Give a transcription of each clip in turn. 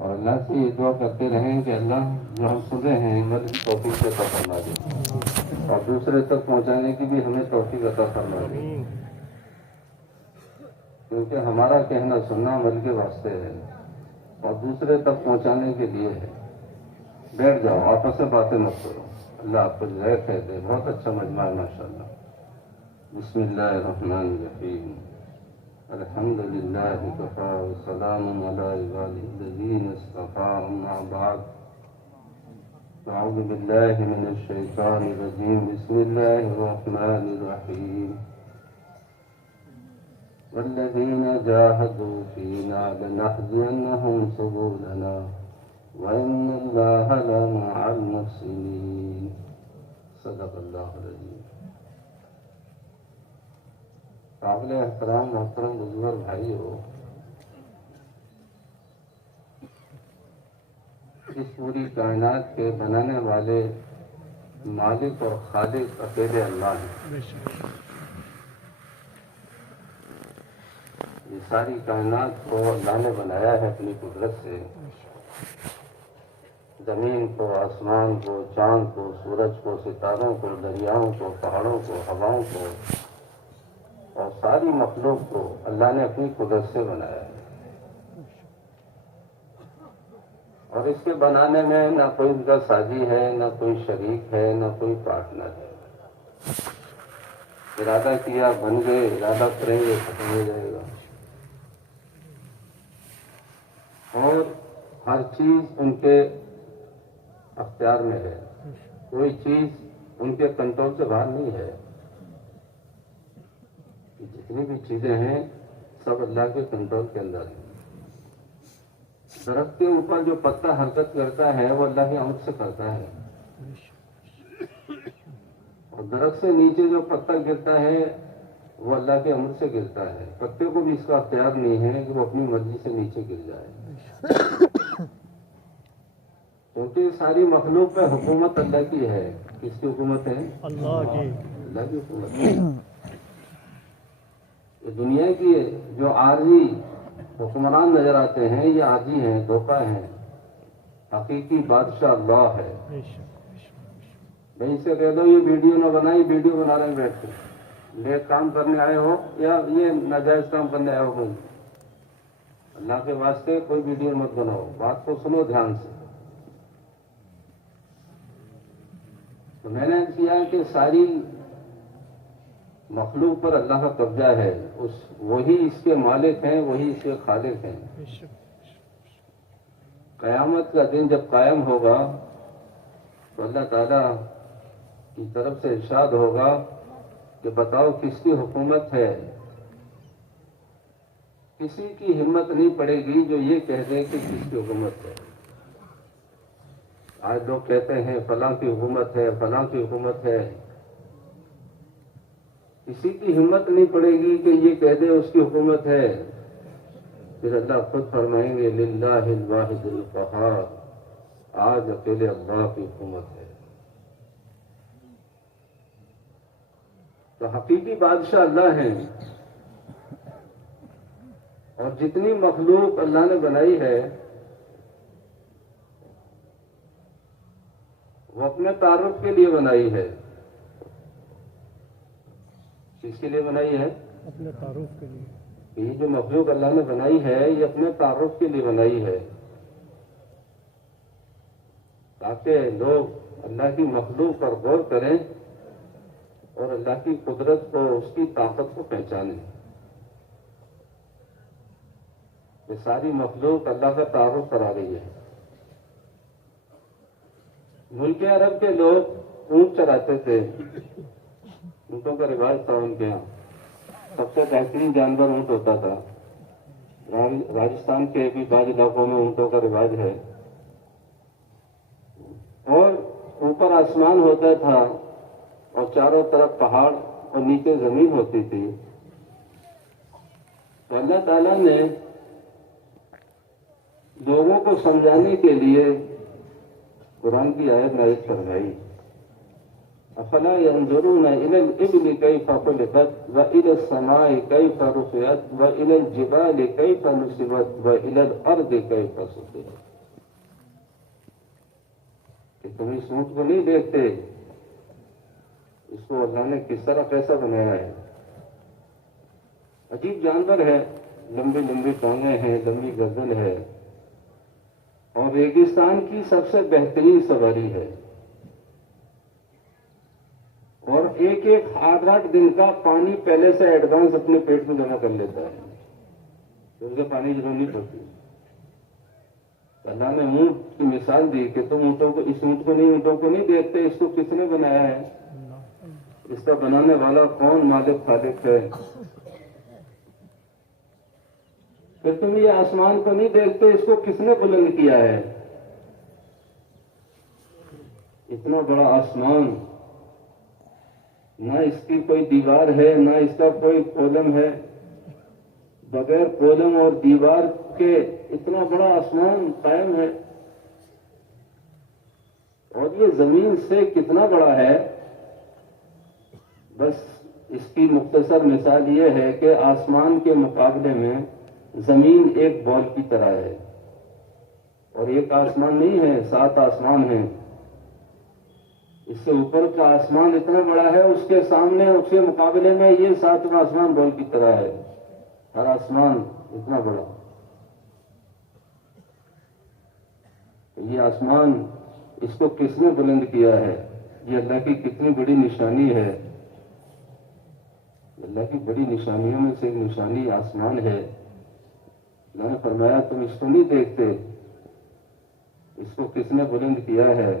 اور اللہ سے یہ دعا کرتے رہیں کہ اللہ جو ہم سن رہے ہیں عمل کی توفیق سے عطا فرما دے، اور دوسرے تک پہنچانے کی بھی ہمیں توفیق عطا فرما دے، کیونکہ ہمارا کہنا سننا عمل کے واسطے ہے اور دوسرے تک پہنچانے کے لیے ہے۔ بیٹھ جاؤ، آپس سے باتیں مت کرو، اللہ آپ کو ذہن کہہ دے۔ بہت اچھا مجمع ہے ماشاءاللہ۔ بسم اللہ الرحمن الرحیم، الحمد للہ کفی وسلام علی عبادہ الذین اصطفی، اما بعد اعوذ باللہ من الشیطان الرجیم، بسم اللہ الرحمن الرحیم، والذین جاہدوا فینا لنہدینہم سبلنا وإن اللہ لمع المحسنین۔ صدق اللہ العظیم۔ قابل احترام محترم بزرگ بھائیو، اس پوری کائنات کے بنانے والے مالک اور خالق اکیلے اللہ ہیں۔ یہ ساری کائنات کو اللہ نے بنایا ہے اپنی قدرت سے، زمین کو، آسمان کو، چاند کو، سورج کو، ستاروں کو، دریاؤں کو، پہاڑوں کو، ہواؤں کو اور ساری مخلوق کو اللہ نے اپنی قدرت سے بنایا ہے، اور اس کے بنانے میں نہ کوئی ان کا سازی ہے، نہ کوئی شریک ہے، نہ کوئی پارٹنر ہے۔ ارادہ کیا بن گئے، ارادہ کریں گے ختم ہو جائے گا، اور ہر چیز ان کے اختیار میں ہے، کوئی چیز ان کے کنٹرول سے باہر نہیں ہے۔ جتنی بھی چیزیں ہیں سب اللہ کے کنٹرول کے اندر ہیں۔ درخت کے اوپر جو پتا حرکت کرتا ہے وہ اللہ کے امر سے کرتا ہے، اور درخت سے نیچے جو پتا گرتا ہے وہ اللہ کے امر سے گرتا ہے۔ پتے کو بھی اس کا اختیار نہیں ہے کہ وہ اپنی مرضی سے نیچے گر جائے، کیونکہ ساری مخلوق پہ حکومت اللہ کی ہے۔ کس کی حکومت ہے؟ اللہ کی حکومت ہے۔ یہ دنیا کی جو عارضی حکمران نظر آتے ہیں یہ عارضی ہیں، دھوکہ ہیں، حقیقی بادشاہ اللہ ہے۔ بھائی اسے کہہ دو یہ ویڈیو نہ بنائی، ویڈیو بنا رہے ہیں بیٹھ کے، نیک کام کرنے آئے ہو یا یہ ناجائز کام کرنے آئے ہو، کوئی اللہ کے واسطے کوئی ویڈیو مت بناؤ، بات کو سنو دھیان سے۔ تو میں نے کیا کہ ساری مخلوق پر اللہ کا قبضہ ہے، وہی اس کے مالک ہیں، وہی اس کے خالق ہیں۔ قیامت کا دن جب قائم ہوگا تو اللہ تعالیٰ کی طرف سے ارشاد ہوگا کہ بتاؤ کس کی حکومت ہے۔ کسی کی ہمت نہیں پڑے گی جو یہ کہہ دے کہ کس کی حکومت ہے۔ آج لوگ کہتے ہیں فلاں کی حکومت ہے، فلاں کی حکومت ہے، کسی کی ہمت نہیں پڑے گی کہ یہ کہہ دے اس کی حکومت ہے۔ پھر اللہ خود فرمائیں گے للہ الواحد القہار، آج اکیلے اللہ کی حکومت ہے۔ تو حقیقی بادشاہ اللہ ہیں، اور جتنی مخلوق اللہ نے بنائی ہے وہ اپنے تعارف کے لیے بنائی ہے۔ کس کے لیے بنائی ہے؟ اپنے تعارف کے لیے۔ یہ جو مخلوق اللہ نے بنائی ہے یہ اپنے تعارف کے لیے بنائی ہے، تاکہ لوگ اللہ کی مخلوق پر غور کریں اور اللہ کی قدرت کو، اس کی طاقت کو پہچانیں۔ یہ ساری مخلوق اللہ کا تعارف کرا رہی ہے۔ ملک عرب کے لوگ اونٹ چراتے تھے، اونٹوں کا رواج تھا ان کے یہاں، سب سے بہترین جانور اونٹ ہوتا تھا۔ راجستھان کے بھی بعض علاقوں میں اونٹوں کا رواج ہے، اور اوپر آسمان ہوتا تھا اور چاروں طرف پہاڑ اور نیچے زمین ہوتی تھی۔ تو اللہ تعالیٰ نے لوگوں کو سمجھانے کے لیے قرآن کی آیت نازل فرمائی، افلا ينظرون الى الابل كيف خلقت والى السماء كيف رفعت والى الجبال كيف نصبت والى الارض كيف سطحت۔ کہ تم اس اونٹ کو نہیں دیکھتے، اس کو اللہ نے کس طرح کیسا بنایا ہے، عجیب جانور ہے، لمبی لمبی ٹانگیں ہیں، لمبی گردن ہے، اور ریگستان کی سب سے بہترین سواری ہے، اور ایک ایک 8 دن کا پانی پہلے سے ایڈوانس اپنے پیٹ میں جمع کر لیتا ہے، تو اسے پانی کی ضرورت نہیں پڑتی۔ اللہ نے اونٹ کی مثال دی کہ تم اونٹوں کو، اس اونٹ کو نہیں دیکھتے، اس کو کس نے بنایا ہے، اس کا بنانے والا کون مالک خالق ہے۔ پھر تم یہ آسمان کو نہیں دیکھتے، اس کو کس نے بلند کیا ہے، اتنا بڑا آسمان، نہ اس کی کوئی دیوار ہے، نہ اس کا کوئی کولم ہے، بغیر کولم اور دیوار کے اتنا بڑا آسمان قائم ہے، اور یہ زمین سے کتنا بڑا ہے۔ بس اس کی مختصر مثال یہ ہے کہ آسمان کے مقابلے میں زمین ایک بال کی طرح ہے، اور ایک آسمان نہیں ہے، 7 آسمان ہیں۔ اس سے اوپر کا آسمان اتنا بڑا ہے، اس کے سامنے، اس کے مقابلے میں یہ 7واں آسمان بال کی طرح ہے، ہر آسمان اتنا بڑا۔ یہ آسمان، اس کو کس نے بلند کیا ہے، یہ اللہ کی کتنی بڑی نشانی ہے۔ اللہ کی بڑی نشانیوں میں سے ایک نشانی آسمان ہے۔ اللہ نے فرمایا تم اس کو نہیں دیکھتے، اس کو کس نے بلند کیا ہے۔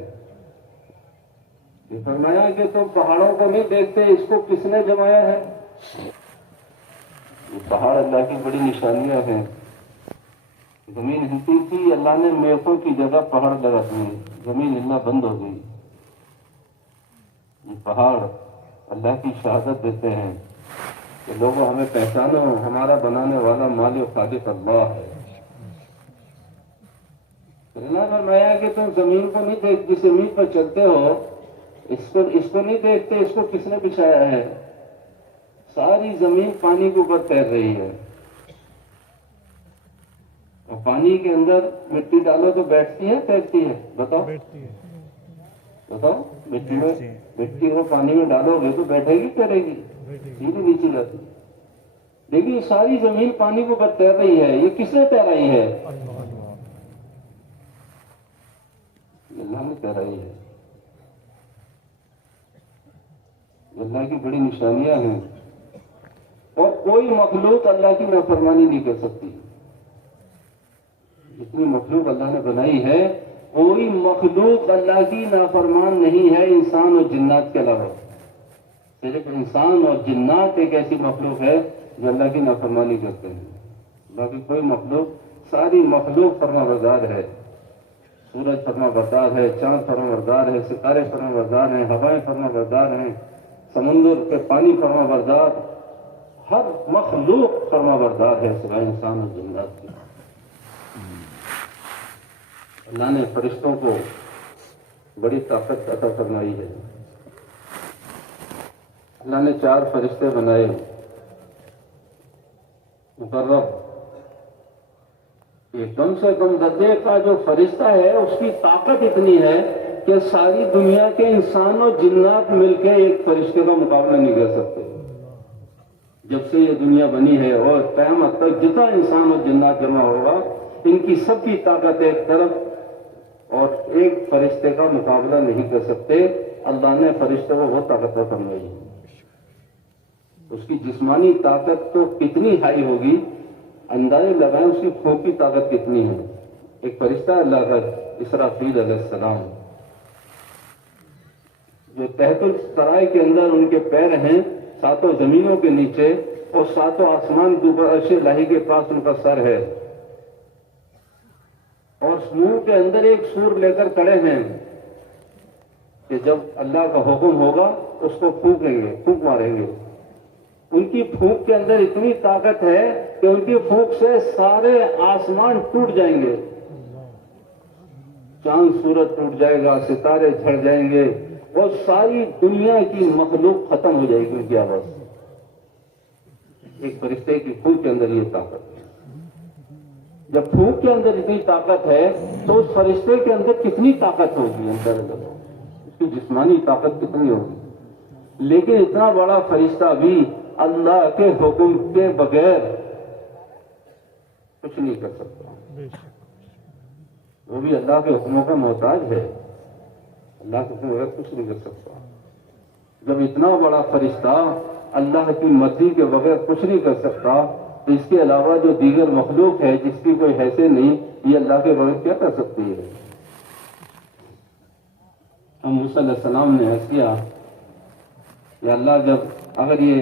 یہ فرمایا کہ تم پہاڑوں کو نہیں دیکھتے، اس کو کس نے جمایا ہے۔ یہ پہاڑ اللہ کی بڑی نشانیاں ہیں۔ زمین ہلتی تھی، اللہ نے میخوں کی جگہ پہاڑ لگا دیے، زمین ہلنا بند ہو گئی۔ یہ پہاڑ اللہ کی شہادت دیتے ہیں کہ لوگوں ہمیں پہچانو، ہمارا بنانے والا مالک و خالق اللہ ہے۔ اللہ نے فرمایا کہ تم زمین کو نہیں دیکھتے، جس زمین پر چلتے ہو اس کو نہیں دیکھتے، اس کو کس نے بچھایا ہے۔ ساری زمین پانی کے اوپر تیر رہی ہے، اور پانی کے اندر مٹی ڈالو تو بیٹھتی ہے تیرتی ہے، بتاؤ بتاؤ، مٹی کو پانی میں ڈالو گے تو بیٹھے گی تیرے گی، سیدھی نیچے جاتی۔ لیکن ساری زمین پانی کے اوپر تیر رہی ہے، یہ کس نے تیرائی ہے؟ اللہ نے تیرائی ہے۔ اللہ کی بڑی نشانیاں ہیں، اور کوئی مخلوق اللہ کی نافرمانی نہیں کر سکتی۔ جتنی مخلوق اللہ نے بنائی ہے، کوئی مخلوق اللہ کی نافرمان نہیں ہے، انسان اور جنات کے علاوہ۔ صرف انسان اور جنات ایک ایسی مخلوق ہے جو اللہ کی نافرمانی کرتے ہیں، باقی کوئی مخلوق، ساری مخلوق فرما بردار ہے۔ سورج فرما بردار ہے، چاند فرما بردار ہے، ستارے فرما بردار ہیں، ہوائیں فرما بردار ہیں، سمندر کے پانی فرما بردار، ہر مخلوق فرما بردار ہے سوائے انسان اور جنات کی۔ اللہ نے فرشتوں کو بڑی طاقت عطا فرمائی ہے۔ اللہ نے 4 فرشتے بنائے، مقرب۔ یہ کم سے کم درجے کا جو فرشتہ ہے، اس کی طاقت اتنی ہے کہ ساری دنیا کے انسان اور جنات مل کے ایک فرشتے کا مقابلہ نہیں کر سکتے۔ جب سے یہ دنیا بنی ہے اور قیامت تک جتنا انسان اور جنات جمع ہوگا، ان کی سب کی طاقت ایک طرف، اور ایک فرشتے کا مقابلہ نہیں کر سکتے۔ اللہ نے فرشتے کو وہ طاقت فرمائی، اس کی جسمانی طاقت تو کتنی ہائی ہوگی، اندازے لگائیں اس کی پھونک کی طاقت کتنی ہے۔ ایک فرشتہ اللہ کا اسرافیل علیہ السلام، جو تحت السرائے کے اندر ان کے پیر ہیں، 7 زمینوں کے نیچے، اور 7 آسمان کے اوپر عرش الہی کے پاس ان کا سر ہے، اور منہ کے اندر ایک سور لے کر کھڑے ہیں کہ جب اللہ کا حکم ہوگا اس کو پھونکیں گے، پھونک ماریں گے۔ ان کی پھونک کے اندر اتنی طاقت ہے کہ ان کی پھونک سے سارے آسمان ٹوٹ جائیں گے، چاند سورج ٹوٹ جائے گا، ستارے جھڑ جائیں گے، اور ساری دنیا کی مخلوق ختم ہو جائے گی ان کی آواز سے۔ ایک فرشتے کی پھونک کے اندر یہ طاقت ہے۔ جب پھونک کے اندر اتنی طاقت ہے تو اس فرشتے کے اندر کتنی طاقت ہوگی، اندر اس کی جسمانی طاقت کتنی ہوگی، لیکن اتنا بڑا فرشتہ بھی اللہ کے حکم کے بغیر کچھ نہیں کر سکتا، وہ بھی اللہ کے حکموں کا محتاج ہے، اللہ کے حکم بغیر کچھ نہیں کر سکتا۔ جب اتنا بڑا فرشتہ اللہ کی مرضی کے بغیر کچھ نہیں کر سکتا تو اس کے علاوہ جو دیگر مخلوق ہے جس کی کوئی حیثیت نہیں، یہ اللہ کے بغیر کیا کر سکتی ہے؟ ہم موسیٰ علیہ السلام نے عرض کیا کہ اللہ جب اگر یہ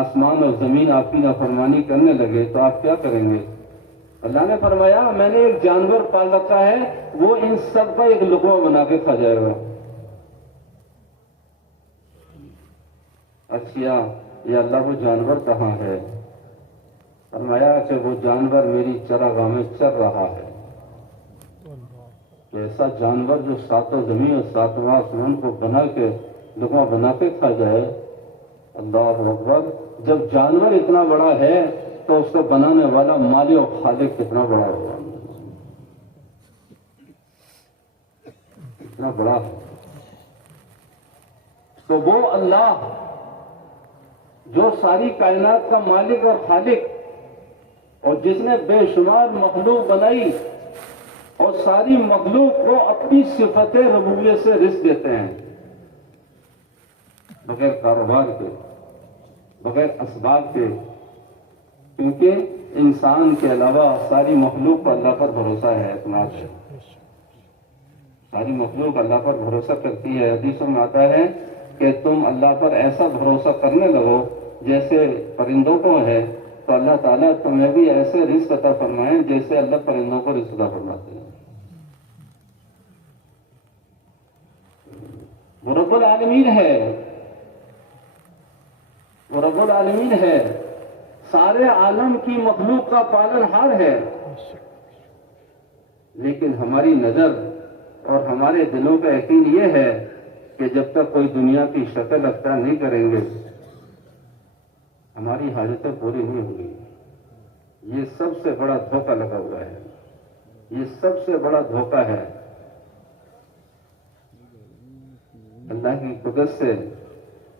آسمان اور زمین آپ کی نافرمانی کرنے لگے تو آپ کیا کریں گے؟ اللہ نے فرمایا میں نے ایک جانور پال رکھا ہے، وہ ان سب کا ایک لقمہ بنا کے کھا جائے گا۔ اچھا یہ اللہ وہ جانور کہاں ہے؟ فرمایا کہ وہ جانور میری چراگاہ میں چر رہا ہے۔ ایسا جانور جو ساتوں زمین اور ساتواں آسمان کو بنا کے لقمہ بنا کے کھا جائے، اللہ اکبر۔ جب جانور اتنا بڑا ہے تو اس کو بنانے والا مالک اور خالق کتنا بڑا ہوگا، اتنا بڑا ہے۔ تو وہ اللہ جو ساری کائنات کا مالک اور خالق اور جس نے بے شمار مخلوق بنائی اور ساری مخلوق کو اپنی صفت ربوبیت سے رزق دیتے ہیں، بغیر کاروبار کے، بغیر اسباب کے، کیونکہ انسان کے علاوہ ساری مخلوق کو اللہ پر بھروسہ ہے، اعتماد ہے۔ ساری مخلوق اللہ پر بھروسہ کرتی ہے۔ حدیثوں میں آتا ہے کہ تم اللہ پر ایسا بھروسہ کرنے لگو جیسے پرندوں کو ہے تو اللہ تعالیٰ تمہیں بھی ایسے رزق عطا فرمائیں جیسے اللہ پرندوں کو رزق عطا فرماتے ہیں۔ وہ رب العالمین ہے، وہ رب العالمین ہے، سارے عالم کی مخلوق کا پالن ہار ہے، لیکن ہماری نظر اور ہمارے دلوں کا یقین یہ ہے کہ جب تک کوئی دنیا کی شکل اختیار نہیں کریں گے ہماری حاجتیں پوری نہیں ہوں گی۔ یہ سب سے بڑا دھوکہ لگا ہوا ہے، یہ سب سے بڑا دھوکہ ہے۔ اللہ کی قدرت سے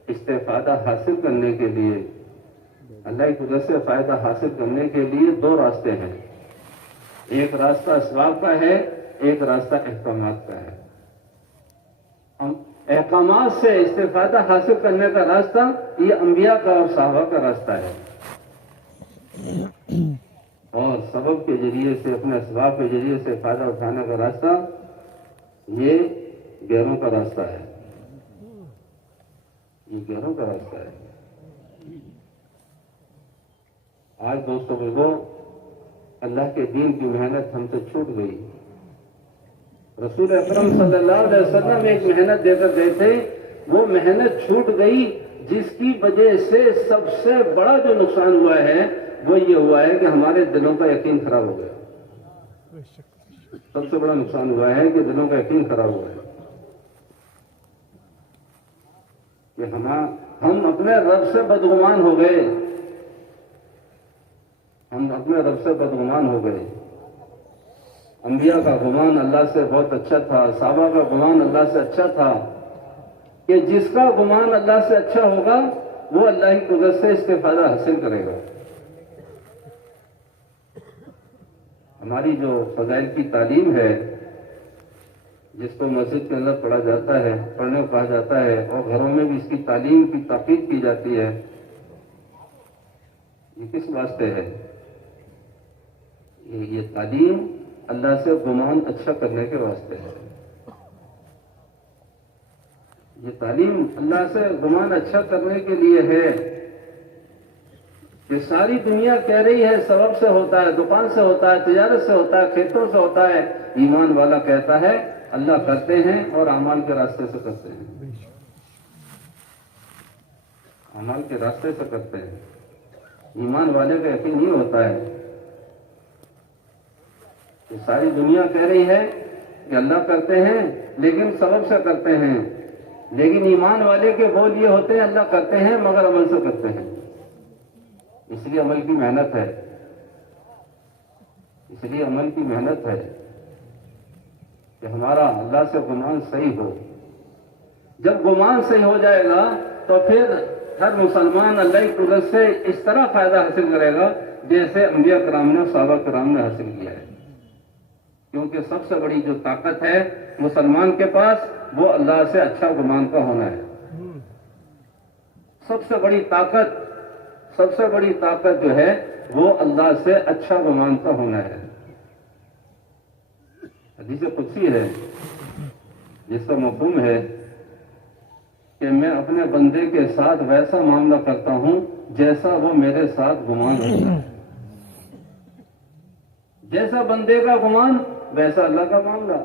استفادہ حاصل کرنے کے لیے، اللہ کی قدرت سے فائدہ حاصل کرنے کے لیے دو راستے ہیں، ایک راستہ اسباب کا ہے، ایک راستہ احکامات کا ہے۔ ہم احکامات سے استفادہ حاصل کرنے کا راستہ یہ انبیاء کا اور صحابہ کا راستہ ہے، اور سبب کے ذریعے سے، اپنے اسباب کے ذریعے سے فائدہ اٹھانے کا راستہ یہ غیروں کا راستہ ہے، یہ غیروں کا راستہ ہے۔ آج دوستوں کو اللہ کے دین کی محنت ہم سے چھوٹ گئی۔ رسول اکرم صلی اللہ علیہ وسلم ایک محنت دے کر گئے تھے، وہ محنت چھوٹ گئی جس کی وجہ سے سب سے بڑا جو نقصان ہوا ہے وہ یہ ہوا ہے کہ ہمارے دلوں کا یقین خراب ہو گیا۔ سب سے بڑا نقصان ہوا ہے کہ دلوں کا یقین خراب ہوا ہے، کہ ہم اپنے رب سے بدگمان ہو گئے، ہم اپنے رب سے بدگمان ہو گئے۔ انبیاء کا گمان اللہ سے بہت اچھا تھا، صحابہ کا گمان اللہ سے اچھا تھا، کہ جس کا گمان اللہ سے اچھا ہوگا وہ اللہ کی قدرت سے استفادہ حاصل کرے گا۔ ہماری جو فضائل کی تعلیم ہے، جس کو مسجد کے اندر پڑھا جاتا ہے، پڑھنے کو کہا جاتا ہے، اور گھروں میں بھی اس کی تعلیم کی تاکید کی جاتی ہے، یہ کس واسطے ہے؟ یہ تعلیم اللہ سے گمان اچھا کرنے کے واسطے ہے۔ یہ تعلیم اللہ سے گمان اچھا کرنے کے لیے ہے کہ ساری دنیا کہہ رہی ہے سبب سے ہوتا ہے، دکان سے ہوتا ہے، تجارت سے ہوتا ہے، کھیتوں سے ہوتا ہے، ایمان والا کہتا ہے اللہ کرتے ہیں اور اعمال کے راستے سے کرتے ہیں، اعمال کے راستے سے کرتے ہیں۔ ایمان والے کا یقین نہیں ہوتا ہے کہ ساری دنیا کہہ رہی ہے کہ اللہ کرتے ہیں لیکن سبب سے کرتے ہیں، لیکن ایمان والے کے بول یہ ہوتے ہیں اللہ کرتے ہیں مگر عمل سے کرتے ہیں، اس لیے عمل کی محنت ہے۔ اس لیے عمل کی محنت ہے کہ ہمارا اللہ سے گمان صحیح ہو. جب گمان صحیح ہو جائے گا تو پھر ہر مسلمان اللہ کی قدرت سے اس طرح فائدہ حاصل کرے گا جیسے انبیاء کرام نے صحابہ کرام نے حاصل کیا ہے. کیونکہ سب سے بڑی جو طاقت ہے مسلمان کے پاس وہ اللہ سے اچھا گمان کا ہونا ہے. سب سے بڑی طاقت جو ہے وہ اللہ سے اچھا گمان کا ہونا ہے. حدیث قدسی ہے جس کا مفہوم ہے کہ میں اپنے بندے کے ساتھ ویسا معاملہ کرتا ہوں جیسا وہ میرے ساتھ گمان کرتا ہے. جیسا بندے کا گمان ویسا اللہ کا معاملہ.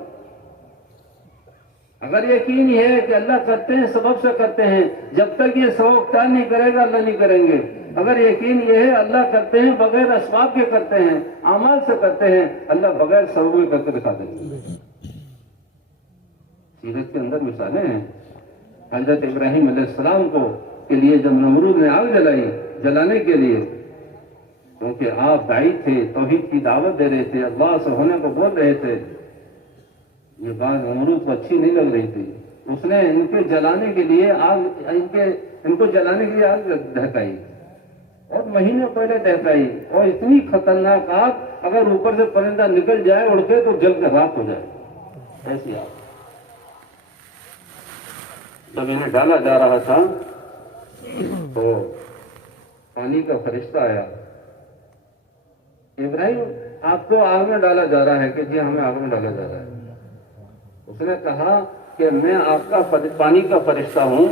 اگر یقین یہ ہے کہ اللہ کرتے ہیں سبب سے کرتے ہیں، جب تک یہ سبب اختیار نہیں کرے گا اللہ نہیں کریں گے. اگر یقین یہ ہے اللہ کرتے ہیں بغیر اسباب کے کرتے ہیں، اعمال سے کرتے ہیں، اللہ بغیر سبب کے کر کے دکھا دیں گے. سیرت کے اندر مثالیں ہیں. حضرت ابراہیم علیہ السلام کے لیے جب نمرود نے آگ جلانے کے لیے، کیونکہ آپ داعی تھے، توحید کی دعوت دے رہے تھے، اللہ سے ہونے کو بول رہے تھے، یہ بات نمرود کو اچھی نہیں لگ رہی تھی. اس نے ان کو جلانے کے لیے آگ دہکائی اور مہینے پہلے دہکائی، اور اتنی خطرناک آگ اگر اوپر سے پرندہ نکل جائے اڑ کے تو جل کر راکھ ہو جائے. ایسی آگ. جب انہیں ڈالا جا رہا تھا تو پانی کا فرشتہ آیا. ابراہیم آپ کو آگ میں ڈالا جا رہا ہے کہ جی ہمیں آگ میں ڈالا جا رہا ہے. اس نے کہا کہ میں آپ کا پانی کا فرشتہ ہوں،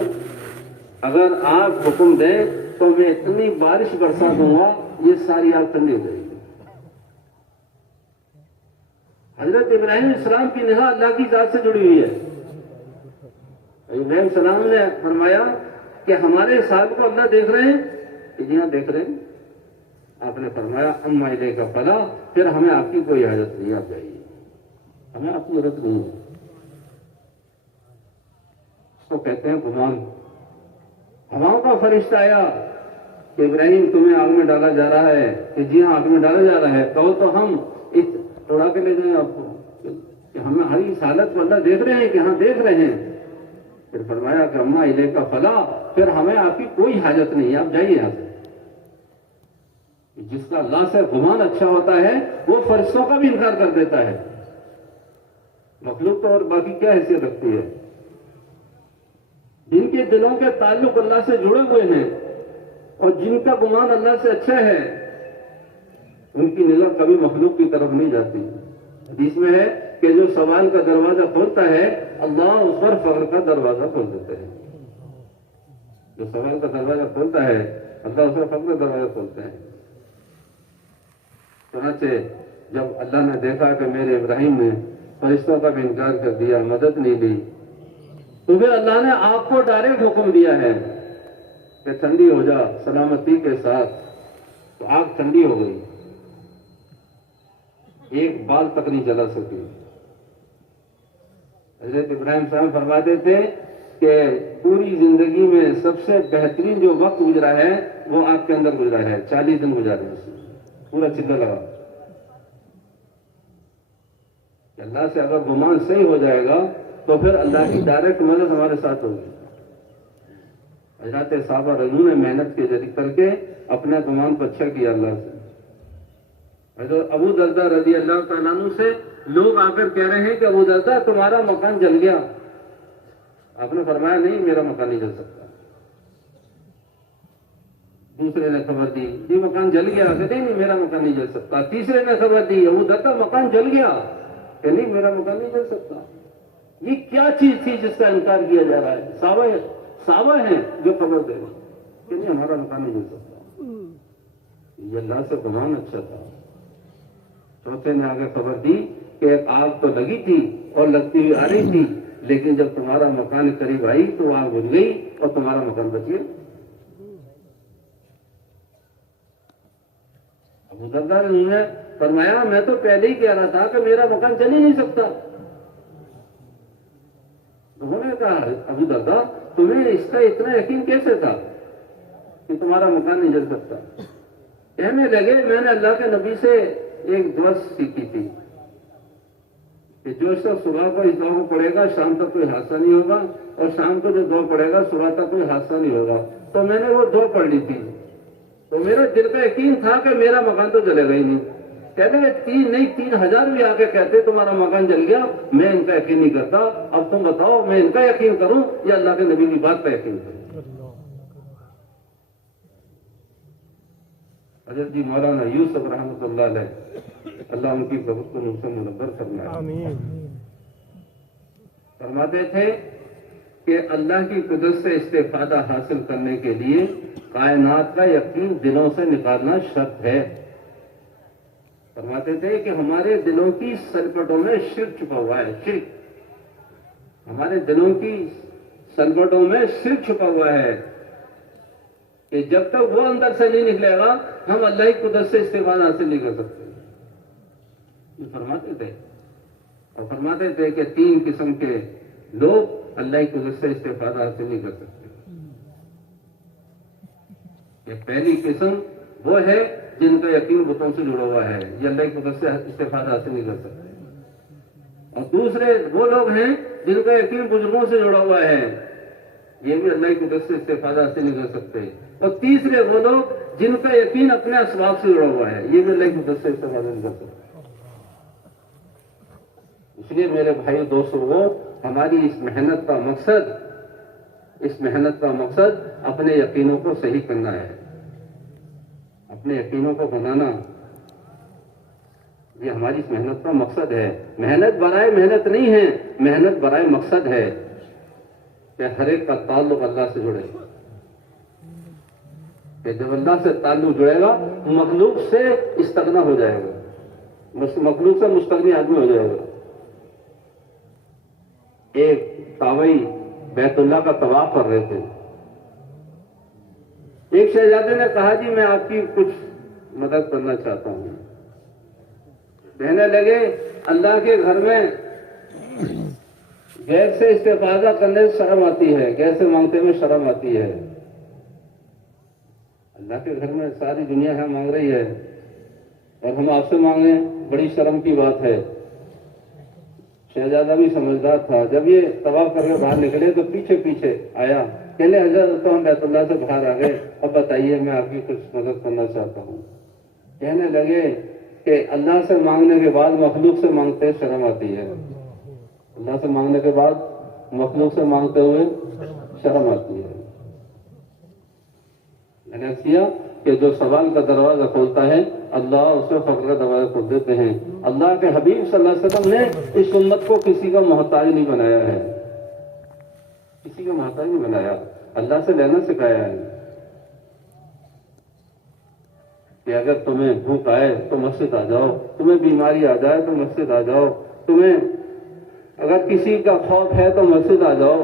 اگر آپ حکم دیں تو میں اتنی بارش برسا دوں گا یہ ساری آگ ٹھنڈی ہو جائے گی. حضرت ابراہیم علیہ السلام کی نگاہ اللہ کی ذات سے جڑی ہوئی ہے. ابراہیم علیہ السلام نے فرمایا کہ ہمارے صاحب کو اللہ دیکھ رہے ہیں کہ جی ہاں دیکھ رہے ہیں. آپ نے فرمایا اما الیک فلا، پھر ہمیں آپ کی کوئی حاجت نہیں، آپ جائیے، ہمیں آپ کی ضرورت نہیں ہے. اس کو کہتے ہیں گمان. ہواؤں کا فرشتہ آیا کہ ابراہیم تمہیں آگ میں ڈالا جا رہا ہے کہ جی ہاں آگ میں ڈالا جا رہا ہے. کہو تو ہم اڑا کے لے جائیں آپ کو کہ ہمیں ہر اس حالت کو اللہ دیکھ رہے ہیں کہ ہاں دیکھ رہے ہیں. پھر فرمایا کہ اما الیک فلا، پھر ہمیں آپ کی کوئی حاجت نہیں، آپ جائیے یہاں سے. جس کا اللہ سے گمان اچھا ہوتا ہے وہ فرشتوں کا بھی انکار کر دیتا ہے. مخلوق تو اور باقی کیا حیثیت رکھتی ہے. جن کے دلوں کے تعلق اللہ سے جڑے ہوئے ہیں اور جن کا گمان اللہ سے اچھا ہے ان کی نظر کبھی مخلوق کی طرف نہیں جاتی. حدیث میں ہے کہ جو سوال کا دروازہ کھولتا ہے اللہ اس پر فخر کا دروازہ کھول دیتے ہیں. جو سوال کا دروازہ کھولتا ہے اللہ اس پر فخر کا دروازہ کھولتے ہیں. چنانچہ جب اللہ نے دیکھا کہ میرے ابراہیم نے فرشتوں کا بھی انکار کر دیا، مدد نہیں لی، تو پھر اللہ نے آپ کو ڈائریکٹ حکم دیا ہے کہ ٹھنڈی ہو جا سلامتی کے ساتھ. تو آگ ٹھنڈی ہو گئی، ایک بال تک نہیں جلا سکی. حضرت ابراہیم صاحب فرماتے تھے کہ پوری زندگی میں سب سے بہترین جو وقت گزرا ہے وہ آگ کے اندر گزرا ہے. 40 دن گزارے اس میں پورا چلا لگا. اللہ سے اگر گمان صحیح ہو جائے گا تو پھر اللہ کی ڈائریکٹ مدد ہمارے ساتھ ہوگی. حضرت صحابہ رضو نے محنت کے ذریعے کر کے اپنے گمان کو اچھا کیا اللہ سے. حضرت ابو درداء رضی اللہ تعالیٰ عنہ سے لوگ آ کر کہہ رہے ہیں کہ ابو درداء تمہارا مکان جل گیا. آپ نے فرمایا نہیں میرا مکان نہیں جل سکتا. دوسرے نے خبر دی جی مکان جل گیا، کہتے نہیں میرا مکان نہیں جل سکتا. تیسرے نے خبر دی ابو درداء مکان جل گیا، کہ نہیں میرا مکان نہیں جل سکتا. یہ کیا چیز تھی جس کا انکار کیا جا رہا ہے؟ صحابہ ہیں جو خبر دے رہے ہیں کہ نہیں ہمارا مکان نہیں جل سکتا. یہ اللہ سے گمان اچھا تھا. چوتھے نے آگے خبر دی کہ ایک آگ تو لگی تھی اور لگتی ہوئی آ رہی تھی، لیکن جب تمہارا مکان قریب آئی تو آگ بجھ گئی اور تمہارا مکان بچ گیا. ابو درداء نے فرمایا میں تو پہلے ہی کہہ رہا تھا کہ میرا مکان چل ہی نہیں سکتا. انہوں نے کہا ابو درداء تمہیں اس کا اتنا یقین کیسے تھا کہ تمہارا مکان نہیں جل سکتا؟ کہنے لگے میں نے اللہ کے نبی سے ایک دعا سیکھی تھی کہ جو شخص صبح کو اس دعا کو پڑھے گا شام تک کوئی حادثہ نہیں ہوگا، اور شام کو جو دعا پڑھے گا صبح تک کوئی حادثہ نہیں ہوگا۔ تو میں نے وہ دعا پڑھ لی تھی، تو میرے دل کا یقین تھا کہ میرا مکان تو جلے گا ہی نہیں۔ کہتے ہیں 3,000 بھی آ کے کہتے تمہارا مکان جل گیا، میں ان کا یقین نہیں کرتا۔ اب تم بتاؤ میں ان کا یقین کروں یا اللہ کے نبی کی بات پہ یقین کروں؟ حضرت جی مولانا یوسف رحمۃ اللہ علیہ، اللہ ان کی بہت کو مجھ سے منور فرمائے، آمین۔ فرماتے تھے کہ اللہ کی قدرت سے استفادہ حاصل کرنے کے لیے کائنات کا یقین دلوں سے نکالنا شرط ہے۔ فرماتے تھے کہ ہمارے دلوں کی سرپٹوں میں شرک چھپا ہوا ہے، شرک ہمارے دلوں کی سرپٹوں میں شرک چھپا ہوا ہے کہ جب تک وہ اندر سے نہیں نکلے گا ہم اللہ کی قدرت سے استفادہ حاصل نہیں کر سکتے۔ یہ فرماتے تھے، اور فرماتے تھے کہ 3 قسم کے لوگ اللہ کی قدرت سے استفادہ حاصل نہیں کر سکتے۔ یہ پہلی قسم وہ ہے جن کا یقین بتوں سے جڑا ہوا ہے، یہ اللہ کی قدرت سے استفادہ حاصل نہیں کر سکتے۔ اور دوسرے وہ لوگ ہیں جن کا یقین بزرگوں سے جڑا ہوا ہے، یہ بھی اللہ کی قدرت سے استفادہ حاصل نہیں کر سکتے۔ اور تیسرے وہ لوگ جن کا یقین اپنے اسباب سے جڑا ہوا ہے، یہ بھی اللہ کی قدرت سے استفادہ نہیں کر سکتے۔ اس لیے میرے بھائی دوستوں، ہماری اس محنت کا مقصد اپنے یقینوں کو صحیح کرنا ہے، اپنے یقینوں کو بنانا، یہ ہماری اس محنت کا مقصد ہے۔ محنت برائے محنت نہیں ہے، محنت برائے مقصد ہے کہ ہر ایک کا تعلق اللہ سے جڑے، کہ جب اللہ سے تعلق جڑے گا مخلوق سے استغنا ہو جائے گا، مخلوق سے مستغنی آدمی ہو جائے گا۔ ایک تابعی بیت اللہ کا طواف کر رہے تھے، ایک شہزادے نے کہا جی میں آپ کی کچھ مدد کرنا چاہتا ہوں۔ کہنے لگے اللہ کے گھر میں غیر سے استفادہ کرنے سے شرم آتی ہے، غیر سے مانگتے ہوئے شرم آتی ہے۔ اللہ کے گھر میں ساری دنیا ہے مانگ رہی ہے اور ہم آپ سے مانگیں، بڑی شرم کی بات ہے۔ شہزادہ بھی سمجھدار تھا، جب یہ طواف کر کے باہر نکلے تو پیچھے پیچھے آیا، کہنے حضرت تو ہم بیت اللہ سے باہر آ گئے، اب بتائیے میں آپ کی کچھ مدد کرنا چاہتا ہوں۔ کہنے لگے کہ اللہ سے مانگنے کے بعد مخلوق سے مانگتے شرم آتی ہے، اللہ سے مانگنے کے بعد مخلوق سے مانگتے ہوئے شرم آتی ہے۔ میں نے کیا کہ جو سوال کا دروازہ کھولتا ہے اللہ اس کو فقر کا دروازہ کھول دیتے ہیں۔ اللہ کے حبیب صلی اللہ علیہ وسلم نے اس امت کو کسی کا محتاج نہیں بنایا ہے، کسی کا محتاج نہیں بنایا، اللہ سے لینا سکھایا ہے کہ اگر تمہیں بھوک آئے تو مسجد آ جاؤ، تمہیں بیماری آ جائے تو مسجد آ جاؤ، تمہیں اگر کسی کا خوف ہے تو مسجد آ جاؤ،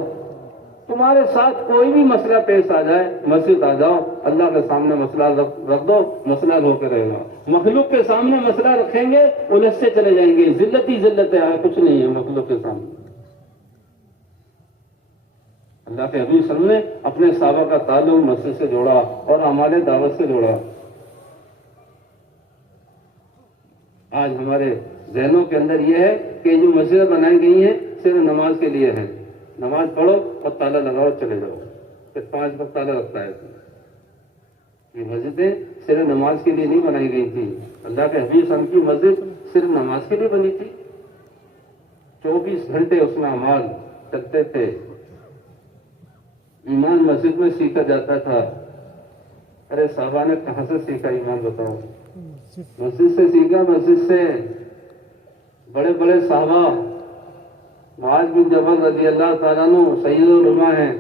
تمہارے ساتھ کوئی بھی مسئلہ پیش آ جائے مسجد آ جاؤ، اللہ کے سامنے مسئلہ رکھ دو، مسئلہ ہو کے رہے گا۔ مخلوق کے سامنے مسئلہ رکھیں گے الجھ سے چلے جائیں گے، ذلت ہی ذلت ہے، کچھ نہیں ہے مخلوق کے سامنے۔ اللہ کے حبیب صلی اللہ علیہ وسلم نے اپنے صحابہ کا تعلق مسجد سے جوڑا اور ہمارے دعوت سے جوڑا۔ آج ہمارے ذہنوں کے اندر یہ ہے کہ جو مسجدیں بنائی گئی ہیں صرف نماز کے لیے ہے، نماز پڑھو اور تالا لگاؤ چلے جاؤ، پھر 5 وقت تالا لگتا ہے۔ یہ مسجدیں صرف نماز کے لیے نہیں بنائی گئی تھی، اللہ کے حبیب صلی اللہ علیہ وسلم کی مسجد صرف نماز کے لیے بنی تھی، 24 گھنٹے اس میں اعمال چلتے تھے، ایمان مسجد میں سیکھا جاتا تھا۔ ارے صحابہ نے کہاں سے سیکھا ایمان بتاؤ؟ مسجد سے سیکھا، مسجد سے۔ بڑے بڑے صحابہ، معاذ بن جبل رضی اللہ تعالیٰ عنہ سید العلماء ہیں،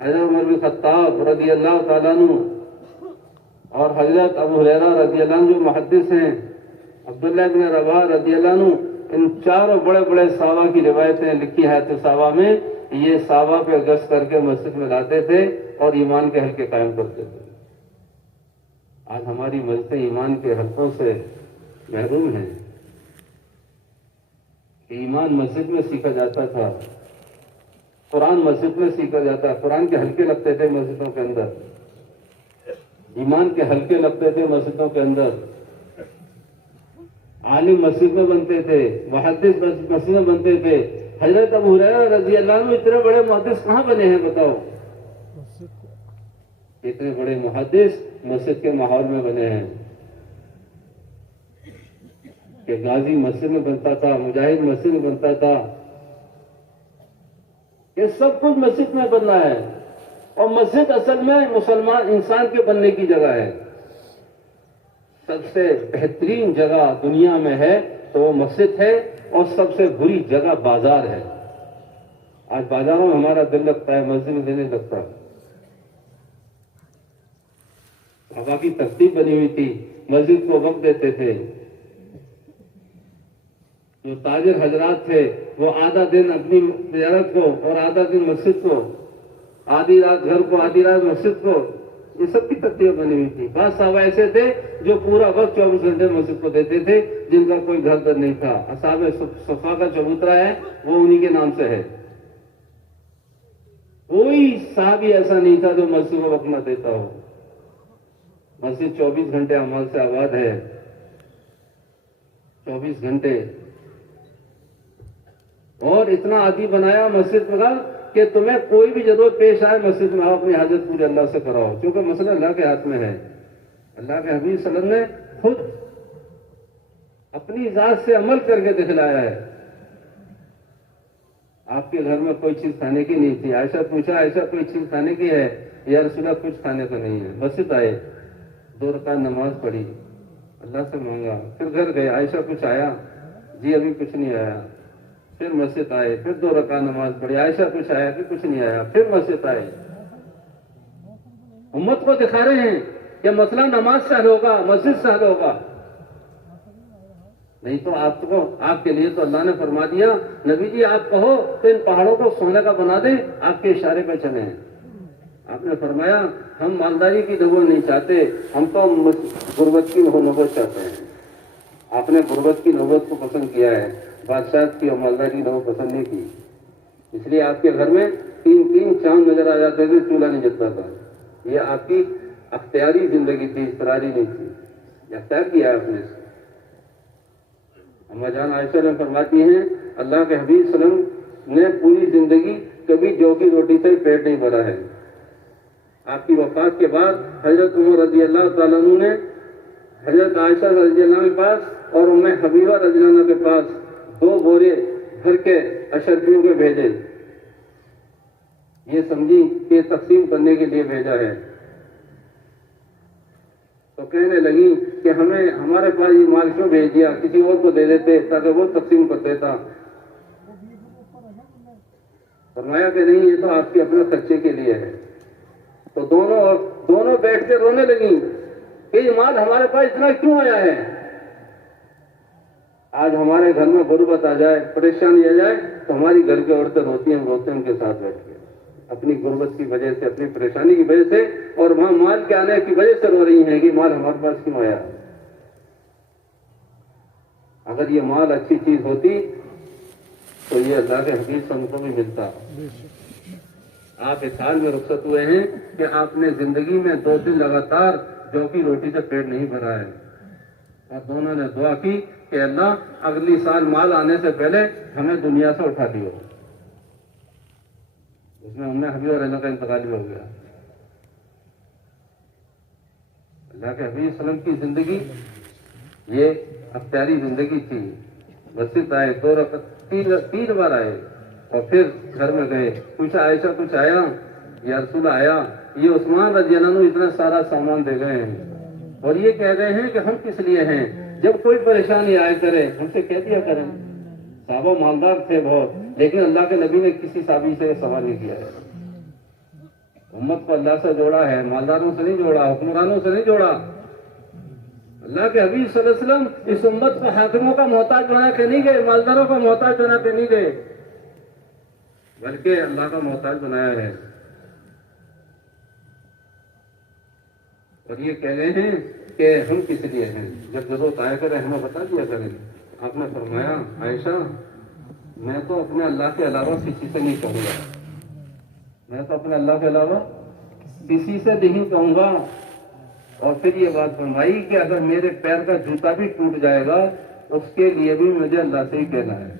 حضرت عمر بن خطاب رضی اللہ تعالیٰ عنہ اور حضرت ابو ہریرہ رضی اللہ عنہ جو محدث ہیں، عبداللہ بن رواحہ رضی اللہ عنہ، ان چاروں بڑے بڑے صحابہ کی روایتیں لکھی حیات صحابہ میں، یہ صحابہ پہ گشت کر کے مسجد میں لاتے تھے اور ایمان کے حلقے قائم کرتے تھے۔ آج ہماری مسجدیں ایمان کے حلقوں سے محروم ہیں۔ ایمان مسجد میں سیکھا جاتا تھا، قرآن مسجد میں سیکھا جاتا، قرآن کے حلقے لگتے تھے مسجدوں کے اندر، ایمان کے حلقے لگتے تھے مسجدوں کے اندر۔ عالم مسجد میں بنتے تھے، محدث مسجد میں بنتے تھے۔ حضرت ابو ہریرہ رضی اللہ عنہ اتنے بڑے محدث کہاں بنے ہیں بتاؤ؟ اتنے بڑے محدث مسجد کے ماحول میں بنے ہیں کہ غازی مسجد میں بنتا تھا، مجاہد مسجد میں بنتا تھا۔ یہ سب کچھ مسجد میں بننا ہے، اور مسجد اصل میں مسلمان انسان کے بننے کی جگہ ہے۔ سب سے بہترین جگہ دنیا میں ہے تو وہ مسجد ہے، اور سب سے بری جگہ بازار ہے۔ آج بازاروں میں ہمارا دل لگتا ہے، مسجد میں دل نہیں لگتا۔ ہوا کی ترتیب بنی ہوئی تھی، مسجد کو وقت دیتے تھے۔ جو تاجر حضرات تھے وہ آدھا دن اپنی تجارت کو اور آدھا دن مسجد کو، آدھی رات گھر کو آدھی رات مسجد کو، یہ سب کی ترتیب بنی ہوئی تھی۔ بعض صحابہ ایسے تھے جو پورا وقت 24 گھنٹے مسجد کو دیتے تھے، جن کا کوئی گھر در نہیں تھا۔ اصحاب صفا کا چبوترا ہے وہ انہی کے نام سے ہے۔ کوئی صحابی ایسا نہیں تھا جو مسجد کو وقت نہ دیتا ہو۔ مسجد 24 گھنٹے اعمال سے آباد ہے، 24 گھنٹے، اور اتنا عادی بنایا مسجد کا کہ تمہیں کوئی بھی ضرورت پیش آئے مسجد میں آؤ، اپنی حاجت پوری اللہ سے کراؤ، کیونکہ مسئلہ اللہ کے ہاتھ میں ہے۔ اللہ کے حبیب صلی اللہ علیہ وسلم نے خود اپنی ذات سے عمل کر کے دکھلایا ہے۔ آپ کے گھر میں کوئی چیز کھانے کی نہیں تھی، عائشہ پوچھا عائشہ کوئی چیز کھانے کی ہے؟ یا رسول اللہ کچھ کھانے کو نہیں ہے۔ مسجد آئے، 2 رکعت نماز پڑھی، اللہ سے مانگا، پھر گھر گئے، عائشہ کچھ آیا؟ جی ابھی کچھ نہیں آیا۔ پھر مسجد آئے، پھر 2 رکعت نماز پڑھی، عائشہ کچھ آیا؟ پھر کچھ نہیں آیا، پھر مسجد آئے۔ امت کو دکھا رہے ہیں کہ مسئلہ نماز سے حل ہوگا، مسجد سے حل ہوگا۔ نہیں تو آپ کے لیے تو اللہ نے فرما دیا، نبی جی آپ کہو تو ان پہاڑوں کو سونے کا بنا دیں، آپ کے اشارے پہ چلیں۔ آپ نے فرمایا ہم مالداری کی نبوت نہیں چاہتے، ہم تو غربت کی نبوت چاہتے ہیں۔ آپ نے غربت کی نبوت کو پسند کیا ہے، بادشاہ کی اور مالداری کی نبوت پسند نہیں کی۔ اس لیے آپ کے گھر میں 3 چاند نظر آ جاتے تھے، چولہا نہیں جلتا تھا۔ یہ آپ کی اختیاری زندگی تھی، اضطراری نہیں تھی، اختیار کیا ہے آپ نے۔ اما جان عائشہ نے فرماتی ہیں اللہ کے حبیب صلی اللہ علیہ وسلم نے پوری زندگی کبھی جو کی روٹی سے پیٹ نہیں بھرا ہے۔ آپ کی وفات کے بعد حضرت عمر رضی اللہ تعالیٰ عنہ نے حضرت عائشہ رضی اللہ عنہ کے پاس اور ام حبیبہ رضی اللہ عنہ کے پاس 2 بورے بھر کے اشرفیوں کے بھیجے، یہ سمجھی کہ تقسیم کرنے کے لیے بھیجا ہے۔ تو کہنے لگی کہ ہمارے پاس یہ مال کیوں بھیج دیا، کسی اور کو دے دیتے تاکہ وہ تقسیم کر دیتا۔ فرمایا کہ نہیں، یہ تو آپ کے اپنے خرچے کے لیے ہے۔ تو دونوں بیٹھ کے رونے لگیں کہ یہ مال ہمارے پاس اتنا کیوں آیا ہے۔ آج ہمارے گھر میں غربت آ جائے، پریشانی آ جائے تو ہماری گھر کی عورتیں روتی ہیں ان کے ساتھ بیٹھ کے، اپنی غربت کی وجہ سے، اپنی پریشانی کی وجہ سے، اور وہاں مال کے آنے کی وجہ سے رو رہی ہیں کہ مال ہمارے پاس کیوں آیا۔ اگر یہ مال اچھی چیز ہوتی تو یہ اللہ کے حبیب سے ہم کو بھی ملتا۔ آپ اس حال میں رخصت ہوئے ہیں کہ آپ نے زندگی میں 2 دن لگاتار جو کی روٹی سے پیٹ نہیں بھرا ہے، اور دونوں نے دعا کی کہ اللہ اگلی سال مال آنے سے پہلے ہمیں دنیا سے اٹھا دیو۔ اس میں حبیب اور اللہ کا انتقال بھی ہو گیا۔ اللہ کے حبیب صلی اللہ علیہ وسلم کی زندگی یہ اختیاری زندگی تھی۔ مسجد آئے، 2 رکعت 3 بار آئے، اور پھر گھر میں گئے، پوچھا عائشہ کچھ آیا؟ یا رسول آیا؟ یہ عثمان رضی اللہ عنہ اتنا سارا سامان دے گئے ہیں، اور یہ کہہ رہے ہیں کہ ہم کس لیے ہیں، جب کوئی پریشانی آئے کرے ہم سے کہہ دیا کریں۔ صحابہ مالدار تھے بہت، لیکن اللہ کے نبی نے کسی صحابی سے سوال نہیں کیا ہے۔ امت کو اللہ سے جوڑا ہے، مالداروں سے نہیں جوڑا، حکمرانوں سے نہیں جوڑا۔ اللہ کے حبیب صلی اللہ علیہ وسلم اس امت کو حاکموں کا محتاج بنا کے نہیں گئے، مالداروں کا محتاج بنا کے نہیں گئے، بلکہ اللہ کا محتاج بنایا ہے۔ اور یہ کہہ رہے ہیں کہ ہم کس لیے ہیں، جب ضرورت آیا کرے ہمیں بتا دیا کریں۔ آپ نے فرمایا عائشہ میں تو اپنے اللہ کے علاوہ کسی سے نہیں کہوں گا، میں تو اپنے اللہ کے علاوہ کسی سے نہیں کہوں گا۔ اور پھر یہ بات فرمائی کہ اگر میرے پیر کا جوتا بھی ٹوٹ جائے گا اس کے لیے بھی مجھے اللہ سے ہی کہنا ہے،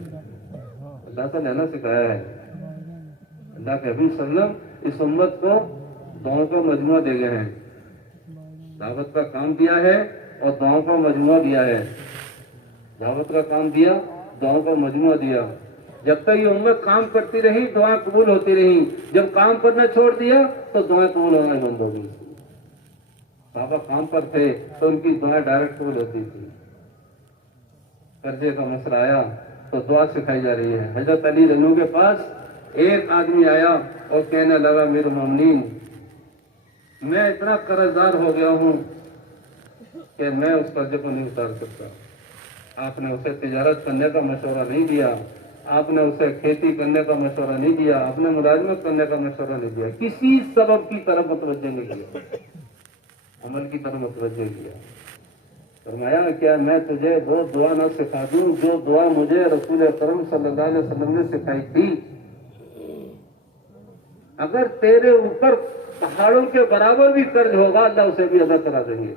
اللہ سے لینا سکھایا ہے۔ اللہ کے حبیب صلی اللہ علیہ وسلم اس امت کو دعاؤں کا مجموعہ دے گئے ہیں، دعوت کا کام دیا ہے اور دعاؤں کا مجموعہ دیا ہے۔ دعوت کا کام دیا، دعاؤں کا مجموعہ دیا۔ جب تک یہ امت کام کرتی رہی دعائیں قبول ہوتی رہی، جب کام کرنا چھوڑ دیا تو دعائیں قبول ہونا بند ہو گئی۔ صحابہ کام پر تھے تو ان کی دعائیں ڈائریکٹ قبول ہوتی تھی۔ قرضے کا مسئلہ آیا تو دعا سکھائی جا رہی ہے۔ حضرت علی رضی کے پاس ایک آدمی آیا اور کہنے لگا میرے مومنین، میں اتنا قرض دار ہو گیا ہوں کہ میں اس قرضے کو نہیں اتار سکتا۔ آپ نے اسے تجارت کرنے کا مشورہ نہیں دیا، آپ نے اسے کھیتی کرنے کا مشورہ نہیں دیا، آپ نے ملازمت کرنے کا مشورہ نہیں دیا، کسی سبب کی طرف متوجہ نہیں کیا، عمل کی طرف متوجہ کیا۔ فرمایا کیا میں تجھے وہ دعا نہ سکھا دوں جو دعا مجھے رسول اکرم صلی اللہ علیہ وسلم نے سکھائی تھی؟ اگر تیرے اوپر پہاڑوں کے برابر بھی قرض ہوگا اللہ اسے بھی ادا کرا دیں گے۔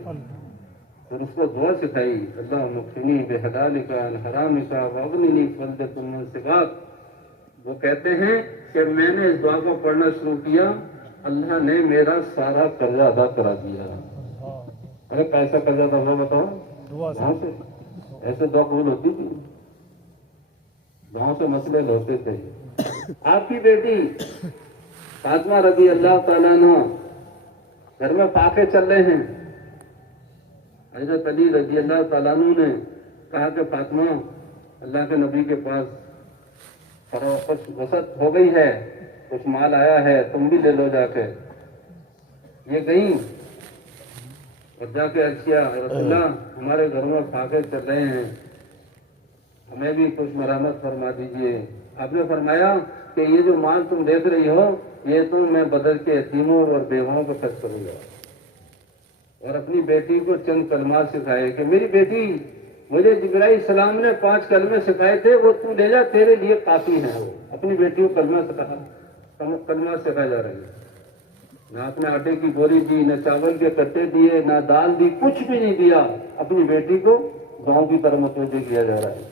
پھر اس کو دعا سکھائی، اللہ مکفنی بحلالک عن حرامک واغننی بفضلک من سواک۔ وہ کہتے ہیں کہ میں نے اس دعا کو پڑھنا شروع کیا، اللہ نے میرا سارا قرضہ ادا کرا دیا۔ ارے کیسا قرضہ تھا وہ بتاؤ؟ وہاں سے ایسے دعا قبول ہوتی تھی، وہاں سے مسئلے ہوتے تھے۔ آپ کی بیٹی فاطمہ رضی اللہ تعالیٰ عنہ گھر میں فاقے چل رہے ہیں، حضرت علی رضی اللہ تعالیٰ عنہ نے کہا کہ فاطمہ اللہ کے نبی کے پاس کچھ وسعت ہو گئی ہے، کچھ مال آیا ہے، تم بھی لے لو جا کے۔ یہ گئیں اور جا کے عرض کیا رسول اللہ ہمارے گھر میں فاقے چل رہے ہیں، ہمیں بھی کچھ مرحمت فرما دیجئے۔ آپ نے فرمایا کہ یہ جو مال تم دیکھ رہی ہو یہ تو میں بدل کے یتیموں اور بیواؤں کو خرچ کروں گا۔ اور اپنی بیٹی کو چند کلمات سکھائے کہ میری بیٹی مجھے جبرائیل السلام نے 5 کلمے سکھائے تھے، وہ تو لے جا، تیرے لیے کافی ہیں۔ وہ اپنی بیٹی کو کلمات سکھائے جا رہے ہیں۔ نہ اپنے آٹے کی گوری دی، نہ چاول کے کٹے دیے، نہ دال دی، کچھ بھی نہیں دیا، اپنی بیٹی کو گاؤں کی طرف متوجہ کیا جا رہا ہے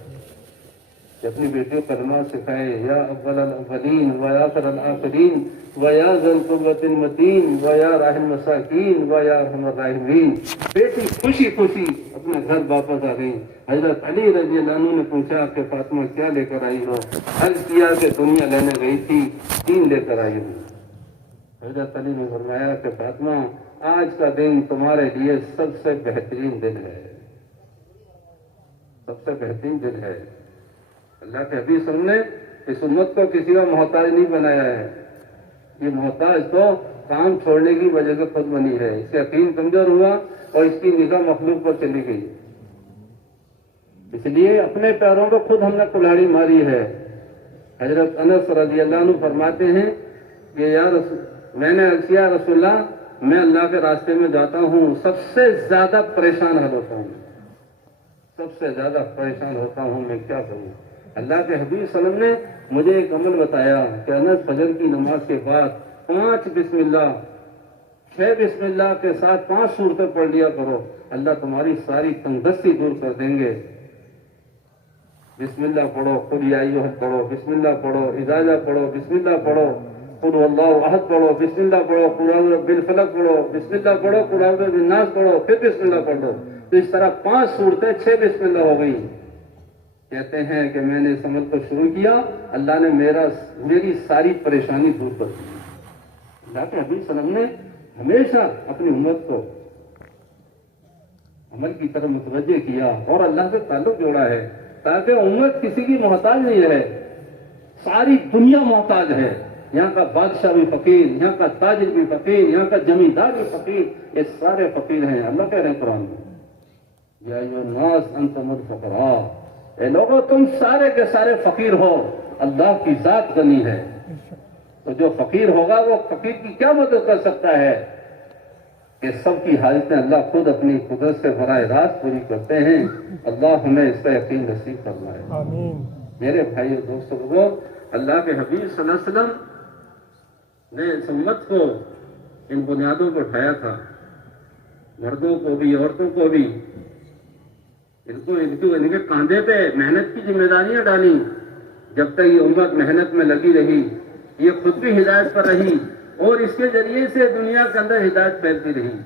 کہ اپنی بیٹی کو کلمات سکھائے، یا اول الاولین و یا آخر الآخرین و یا ذی القوۃ المتین و یا راحم المساکین و یا ارحم الراحمین۔ بیٹی خوشی خوشی اپنے گھر واپس آ گئی۔ حضرت علی رضی اللہ عنہ نے پوچھا کہ فاطمہ کیا لے کر آئی ہو؟ عرض کیا کہ دنیا لینے گئی تھی، 3 لے کر آئی ہوں۔ حضرت علی نے فرمایا کہ فاطمہ آج کا دن تمہارے لیے سب سے بہترین دن ہے، سب سے بہترین دن ہے۔ اللہ کے حبیب صلی اللہ علیہ وسلم نے اس امت کو کسی کا محتاج نہیں بنایا ہے، یہ محتاج تو کام چھوڑنے کی وجہ سے خود بنی ہے۔ اس کا یقین کمزور ہوا اور اس کی نگاہ مخلوق پر چلی گئی، اس لیے اپنے پیروں کو خود ہم نے کلاڑی ماری ہے۔ حضرت انس رضی اللہ عنہ فرماتے ہیں کہ میں نے عرض کیا رسول اللہ میں اللہ کے راستے میں جاتا ہوں، سب سے زیادہ پریشان حل ہوتا ہوں، سب سے زیادہ پریشان ہوتا ہوں، میں کیا کروں؟ اللہ کے حبیب صلی اللہ علیہ وسلم نے مجھے ایک عمل بتایا کہ انس فجر کی نماز کے بعد 5 بسم اللہ 6 بسم اللہ کے ساتھ 5 سورتیں پڑھ لیا کرو، اللہ تمہاری ساری تنگدستی دور کر دیں گے۔ بسم اللہ پڑھو، قل یا ایھا پڑھو، بسم اللہ پڑھو، اذا جاء پڑھو، بسم اللہ پڑھو، قل هو اللہ احد پڑھو، بسم اللہ پڑھو، قل اعوذ برب الفلق پڑھو، بسم اللہ پڑھو، قل اعوذ برب الناس پڑھو، پھر بسم اللہ پڑھو۔ تو اس طرح 5 صورتیں 6 بسم اللہ ہو گئی۔ کہتے ہیں کہ میں نے اس عمل کو شروع کیا، اللہ نے میری ساری پریشانی دور کر دی۔ اللہ کے حبیب صلی اللہ علیہ وسلم نے ہمیشہ اپنی امت کو عمل کی طرف متوجہ کیا اور اللہ سے تعلق جوڑا ہے تاکہ امت کسی کی محتاج نہیں رہے، ساری دنیا محتاج ہے۔ یہاں کا بادشاہ بھی فقیر، یہاں کا تاجر بھی فقیر، یہاں کا زمیندار بھی فقیر، یہ سارے فقیر ہیں۔ اللہ کہہ رہے ہیں قرآن میں یا ایھا الناس انتم الفقراء، اے لوگوں تم سارے کے سارے فقیر ہو، اللہ کی ذات غنی ہے۔ تو جو فقیر ہوگا وہ فقیر کی کیا مدد کر سکتا ہے کہ سب کی حاجتیں اللہ خود اپنی قدرت سے براہ راست پوری کرتے ہیں۔ اللہ ہمیں اس کا یقین نصیب فرمائے۔ آمین۔ میرے بھائی اور دوستوں، اللہ کے حبیب صلی اللہ علیہ وسلم نے اس امت کو ان بنیادوں کو اٹھایا تھا، مردوں کو بھی عورتوں کو بھی، ان کے کاندھے پہ محنت کی ذمہ داریاں ڈالی. جب تک یہ امت محنت میں لگی رہی، یہ خود بھی ہدایت پر رہی اور اس کے ذریعے سے دنیا کے اندر ہدایت پھیلتی رہی.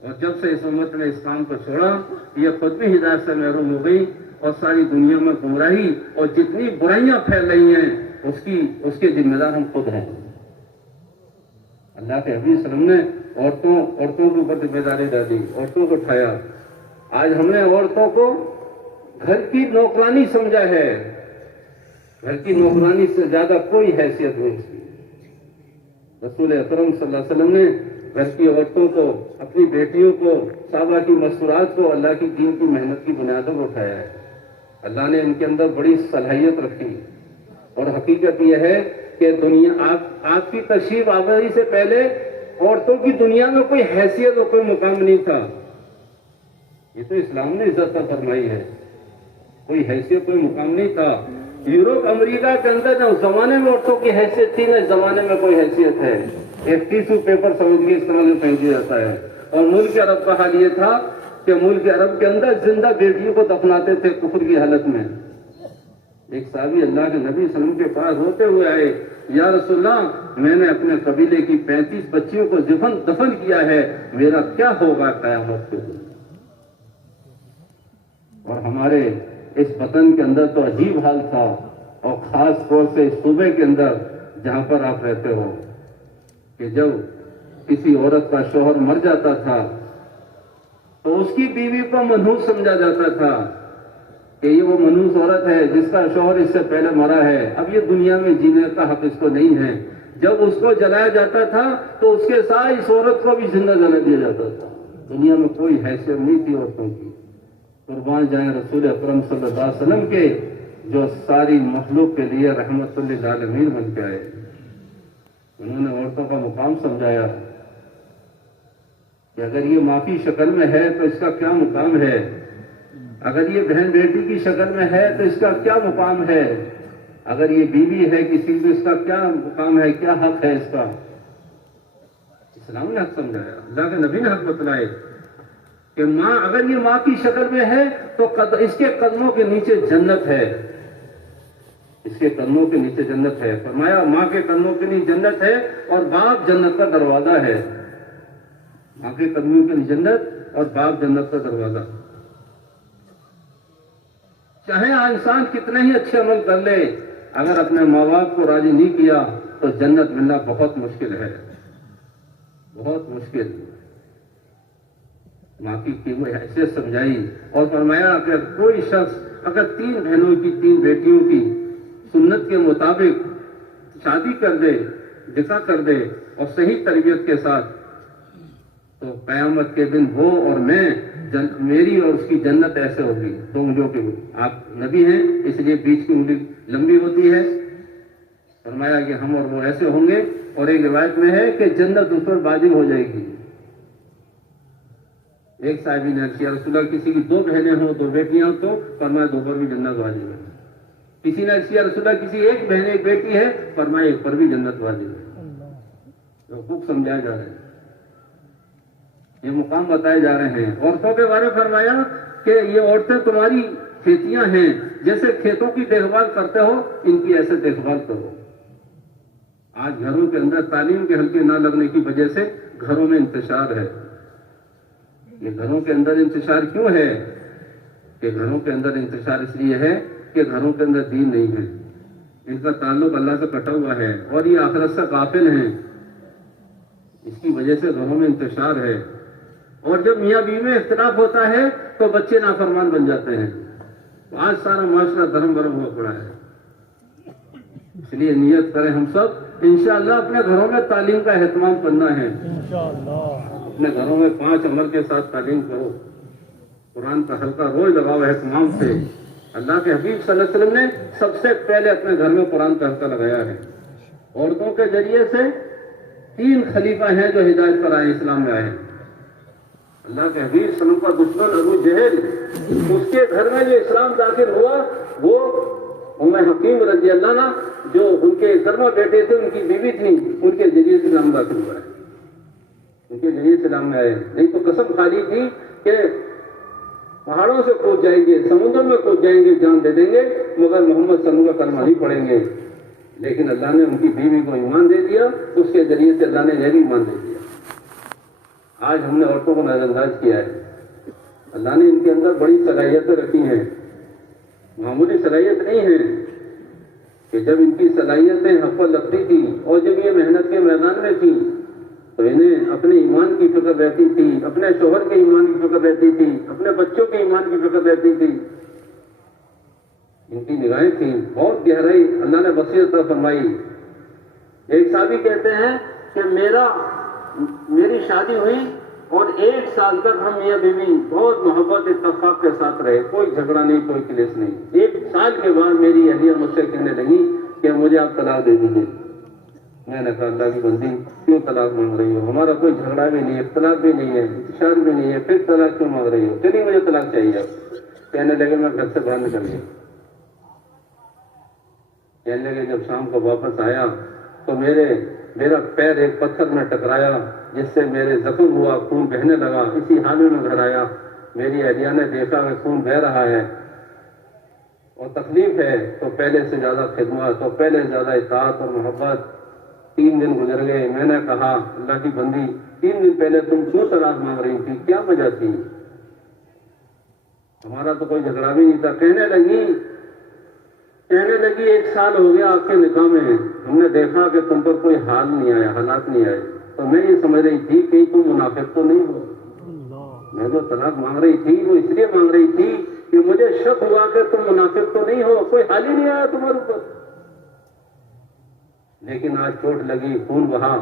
اور جب سے اس امت نے اس کام کو چھوڑا، یہ خود بھی ہدایت سے محروم ہو گئی اور ساری دنیا میں گمراہی اور جتنی برائیاں پھیل رہی ہیں اس کے ذمہ دار ہم خود ہیں. اللہ کے حبیب صلی اللہ علیہ وسلم نے عورتوں کے اوپر ذمہ داری ڈالی، عورتوں کو اٹھایا. آج ہم نے عورتوں کو گھر کی نوکرانی سمجھا ہے. گھر کی نوکرانی سے زیادہ کوئی حیثیت نہیں اس کی. رسول اکرم صلی اللہ علیہ وسلم نے گھر کی عورتوں کو، اپنی بیٹیوں کو، صحابہ کی مستورات کو اللہ کی دین کی محنت کی بنیادوں پر اٹھایا ہے. اللہ نے ان کے اندر بڑی صلاحیت رکھی. اور حقیقت یہ ہے کہ دنیا آپ کی تشریف آوری سے پہلے عورتوں کی دنیا میں کوئی حیثیت اور کوئی مقام نہیں تھا. یہ تو اسلام نے عزت فرمائی ہے. کوئی حیثیت، کوئی مقام نہیں تھا. یورپ امریکہ کے اندر نہ اس زمانے میں عورتوں کی حیثیت تھی، نہ اس زمانے میں کوئی حیثیت ہے. ایک ٹیشو پیپر سمجھ کے استعمال میں پھینک دیا جاتا ہے. اور ملک عرب کا حال یہ تھا کہ ملک عرب کے اندر زندہ بیٹیوں کو دفناتے تھے کفر کی حالت میں. ایک صحابی اللہ کے نبی صلی اللہ علیہ وسلم کے پاس روتے ہوئے آئے، یا رسول اللہ، میں نے اپنے قبیلے کی 35 بچیوں کو دفن کیا ہے، میرا کیا ہوگا قیامت کے دن؟ اور ہمارے اس وطن کے اندر تو عجیب حال تھا، اور خاص طور سے اس صوبے کے اندر جہاں پر آپ رہتے ہو، کہ جب کسی عورت کا شوہر مر جاتا تھا تو اس کی بیوی کو منحوس سمجھا جاتا تھا کہ یہ وہ منحوس عورت ہے جس کا شوہر اس سے پہلے مرا ہے، اب یہ دنیا میں جینے کا حق اس کو نہیں ہے. جب اس کو جلایا جاتا تھا تو اس کے ساتھ اس عورت کو بھی زندہ جلا دیا جاتا تھا. دنیا میں کوئی حیثیت نہیں تھی عورتوں کی. قربان جائیں رسول اکرم صلی اللہ علیہ وسلم کے، جو ساری مخلوق کے لیے رحمت للعالمین بن کے آئے. انہوں نے عورتوں کا مقام سمجھایا کہ اگر یہ ماں کی شکل میں ہے تو اس کا کیا مقام ہے، اگر یہ بہن بیٹی کی شکل میں ہے تو اس کا کیا مقام ہے، اگر یہ بیوی ہے کسی کو اس کا کیا مقام ہے، کیا حق ہے اس کا. اسلام نے حق سمجھایا، اللہ کے نبی نے حق بتلائے کہ ماں، اگر یہ ماں کی شکل میں ہے تو اس کے قدموں کے نیچے جنت ہے. اس کے قدموں کے نیچے جنت ہے. فرمایا ماں کے قدموں کے نیچے جنت ہے اور باپ جنت کا دروازہ ہے. ماں کے قدموں کے نیچے جنت اور باپ جنت کا دروازہ. چاہے انسان کتنے ہی اچھے عمل کر لے، اگر اپنے ماں باپ کو راضی نہیں کیا تو جنت ملنا بہت مشکل ہے، بہت مشکل. ماں کی حیثیت سمجھائی اور فرمایا کہ کوئی شخص اگر 3 بہنوں کی 3 بیٹیوں کی سنت کے مطابق شادی کر دے، نکاح کر دے اور صحیح تربیت کے ساتھ، تو قیامت کے دن وہ اور میں، میری اور اس کی جنت ایسے ہوگی. 2 انگلیوں کے، آپ نبی ہیں اس لیے بیچ کی انگلی لمبی ہوتی ہے. فرمایا کہ ہم اور وہ ایسے ہوں گے. اور ایک روایت میں ہے کہ جنت اس پر واجب ہو جائے گی. ایک صحابی نے کیا رسول اللہ، کسی کی 2 بہنیں ہوں 2 بیٹیاں ہوں تو فرمایا 2 پر بھی جنت واجب ہے. کسی نے کیا رسول اللہ، کسی ایک بہن ایک بیٹی ہے، فرمایا 1 پر بھی جنت واجب ہے. حقوق سمجھائے جا رہے ہیں، یہ مقام بتائے جا رہے ہیں. عورتوں کے بارے میں فرمایا کہ یہ عورتیں تمہاری کھیتیاں ہیں، جیسے کھیتوں کی دیکھ بھال کرتے ہو ان کی ایسے دیکھ بھال کرو. آج گھروں کے اندر تعلیم کے حلقے نہ لگنے کی وجہ سے گھروں میں انتشار ہے. یہ گھروں کے اندر انتشار کیوں ہے؟ کہ گھروں کے اندر انتشار اس لیے ہے کہ گھروں کے اندر دین نہیں ہے، ان کا تعلق اللہ سے کٹا ہوا ہے اور یہ آخرت سے غافل ہیں. اس کی وجہ سے گھروں میں انتشار ہے. اور جب میاں بیوی میں اختلاف ہوتا ہے تو بچے نافرمان بن جاتے ہیں. آج سارا معاشرہ دھرم برم ہوا پڑا ہے. اس لیے نیت کریں ہم سب انشاءاللہ اپنے گھروں میں تعلیم کا اہتمام کرنا ہے. اپنے گھروں میں 5 عمر کے ساتھ تعلیم کرو. قرآن کا حلقہ روز لگاؤ اہتمام سے. اللہ کے حبیب صلی اللہ علیہ وسلم نے سب سے پہلے اپنے گھر میں قرآن کا حلقہ لگایا ہے. عورتوں کے ذریعے سے 3 خلیفہ ہیں جو ہدایت پر آئے، اسلام میں آئے. اللہ کے حبیب صلی اللہ علیہ وسلم کا دشمن ابو جہل، اس کے گھر میں جو اسلام داخل ہوا وہ ام حکیم رضی اللہ عنہ، جو ان کے کرما بیٹے تھے، ان کی بیوی تھی، ان کے ذریعے سے اسلام داخل ہوا ہے. ان کے ذریعے سے اسلام میں آئے. نہیں تو قسم کھا لی تھی کہ پہاڑوں سے کود جائیں گے, سمندر میں کود جائیں گے, جان دے دیں گے, مگر محمد صلی اللہ علیہ وسلم کا کلمہ نہیں پڑھیں گے. لیکن اللہ نے ان کی بیوی کو ایمان دے دیا, اس کے ذریعے سے اللہ نے انہیں بھی ایمان دے دیا. آج ہم نے عورتوں کو نظر انداز کیا ہے. اللہ نے ان کے اندر بڑی صلاحیتیں رکھی ہیں, معمولی صلاحیت نہیں ہے کہ جب ان کی صلاحیتیں حق پر لگتی تھی اور جب یہ محنت کے میدان میں تھی تو انہیں اپنے ایمان کی فکر رہتی تھی, اپنے شوہر کے ایمان کی فکر رہتی تھی, اپنے بچوں کے ایمان کی فکر رہتی تھی. ان کی نگاہیں تھیں بہت گہرائی, اللہ نے بصیرت عطا فرمائی. ایک صحابی کہتے ہیں کہ میری شادی ہوئی اور 1 سال تک ہم میاں بیوی بہت محبت اتفاق کے ساتھ رہے, کوئی جھگڑا نہیں, کوئی کلیش نہیں. 1 سال کے بعد میری اہلیہ مجھ سے کہنے لگی کہ مجھے آپ طلاق دے دیجیے. میں نے کہا اللہ کی بندی کیوں طلاق مانگ رہی ہو, ہمارا کوئی جھگڑا بھی نہیں ہے, اختلاف بھی نہیں ہے, انتشار بھی نہیں ہے, پھر طلاق کیوں مانگ رہی ہو؟ چلیے مجھے طلاق چاہیے. کہنے لگے میں گھر سے باہر نکل گیا. کہنے لگے جب شام کو واپس آیا تو میرا پیر ایک پتھر میں ٹکرایا جس سے میرے زخم ہوا, خون بہنے لگا. اسی حال میں گھر آیا, میری اہلیہ نے دیکھا کہ خون بہ رہا ہے اور تکلیف ہے, تو پہلے سے زیادہ خدمت اور پہلے سے زیادہ اطاعت اور محبت. 3 دن گزر گئے. میں نے کہا اللہ کی بندی 3 دن پہلے تم کیوں طلاق مانگ رہی تھی, کیا وجہ تھی؟ ہمارا تو کوئی جھگڑا بھی نہیں تھا. کہنے لگی 1 سال ہو گیا آپ کے نکاح میں, ہم نے دیکھا کہ تم پر کوئی حال نہیں آیا, حالات نہیں آئے, تو میں یہ سمجھ رہی تھی کہ تم منافق تو نہیں ہو. میں جو طلاق مانگ رہی تھی وہ اس لیے مانگ رہی تھی کہ مجھے شک ہوا کہ تم منافق تو نہیں ہو, کوئی حال ہی نہیں آیا تمہارے اوپر. لیکن آج چوٹ لگی, خون بہا,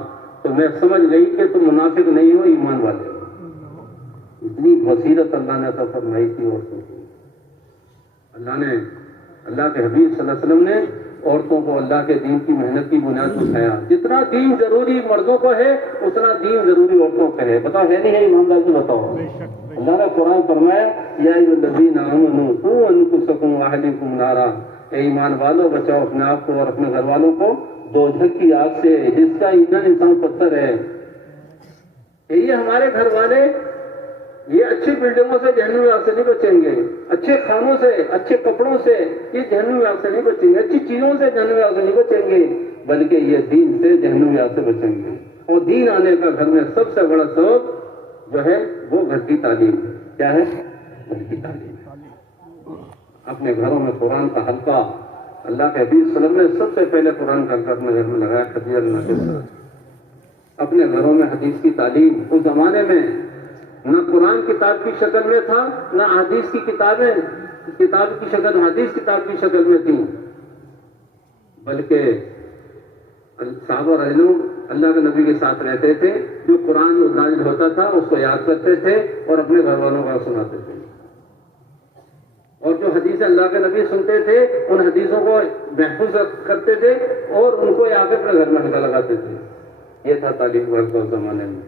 تو میں سمجھ گئی کہ تم منافق نہیں ہو, ایمان والے ہو. اتنی بصیرت اللہ نے عطا فرمائی تھی عورتوں کو. اللہ کے حبیب صلی اللہ علیہ وسلم نے عورتوں کو اللہ کے دین کی محنت کی بنیاد اٹھایا. جتنا دین ضروری مردوں کو ہے اتنا دین ضروری عورتوں کو ہے. بتاؤ ہے نہیں ہے؟ ایماندار سے بتاؤ. اللہ نے قرآن فرمایا یا ایھا الذین آمنوا قوا انفسکم واہلیکم نارا, اے ایمان والو بچاؤ اپنے آپ کو اور اپنے گھر والوں کو دوزخ کی آگ سے جس کا ایندھن انسان پتھر ہے. یہ ہمارے گھر والے یہ اچھی بلڈنگوں سے جہنم میں آگ سے نہیں بچیں گے, اچھے کھانوں سے, اچھے کپڑوں سے یہ جہنم میں آگ سے نہیں بچیں گے, اچھی چیزوں سے جہنم میں آگ سے نہیں بچیں گے, بلکہ یہ دین سے جہنم میں آگ سے بچیں گے. اور دین آنے کا گھر میں سب سے بڑا سبب جو ہے وہ گھر کی تعلیم. کیا ہے؟ گھر کی تعلیم. اپنے گھروں میں قرآن کا حلقہ, اللہ کے حبیب صلی اللہ علیہ وسلم نے سب سے پہلے قرآن کا حلقہ اپنے گھر میں لگایا, خدیجہ رضی اللہ عنہا. اپنے گھروں میں حدیث کی تعلیم. اس زمانے میں نہ قرآن کتاب کی شکل میں تھا, نہ حدیث کی کتابیں کتاب کی شکل حدیث کتاب کی شکل میں تھیں, بلکہ صحابہ رضوان اللہ کے نبی کے ساتھ رہتے تھے. جو قرآن نازل ہوتا تھا اس کو یاد کرتے تھے اور اپنے گھر والوں کو سناتے تھے. اور جو حدیث اللہ کے نبی سنتے تھے ان حدیثوں کو محفوظ کرتے تھے اور ان کو آ کے اپنے گھر میں حلقہ لگاتے تھے. یہ تھا تعلیم گھر کا اس زمانے میں.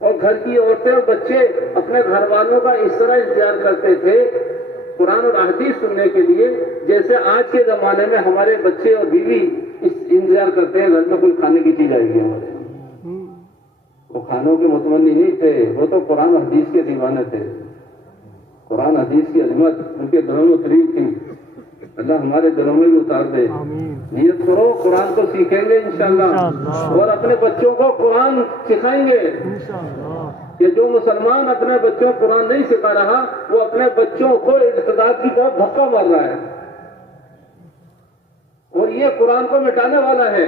اور گھر کی عورتیں اور بچے اپنے گھر والوں کا اس طرح انتظار کرتے تھے قرآن اور حدیث سننے کے لیے جیسے آج کے زمانے میں ہمارے بچے اور بیوی انتظار کرتے ہیں گھر میں کوئی کھانے کی چیز آئے گی. ہمارے وہ کھانوں کے متمنی نہیں تھے, وہ تو قرآن اور حدیث کے دیوانے تھے. قرآن حدیث کی عظمت ان کے دلوں میں قریب تھی. اللہ ہمارے دلوں میں بھی اتار دے. نیت کرو قرآن کو سیکھیں گے انشاءاللہ اور اپنے بچوں کو قرآن سکھائیں گے. کہ جو مسلمان اپنے بچوں کو قرآن نہیں سکھا رہا وہ اپنے بچوں کو ارتداد کی طرف دھکا مار رہا ہے اور یہ قرآن کو مٹانے والا ہے.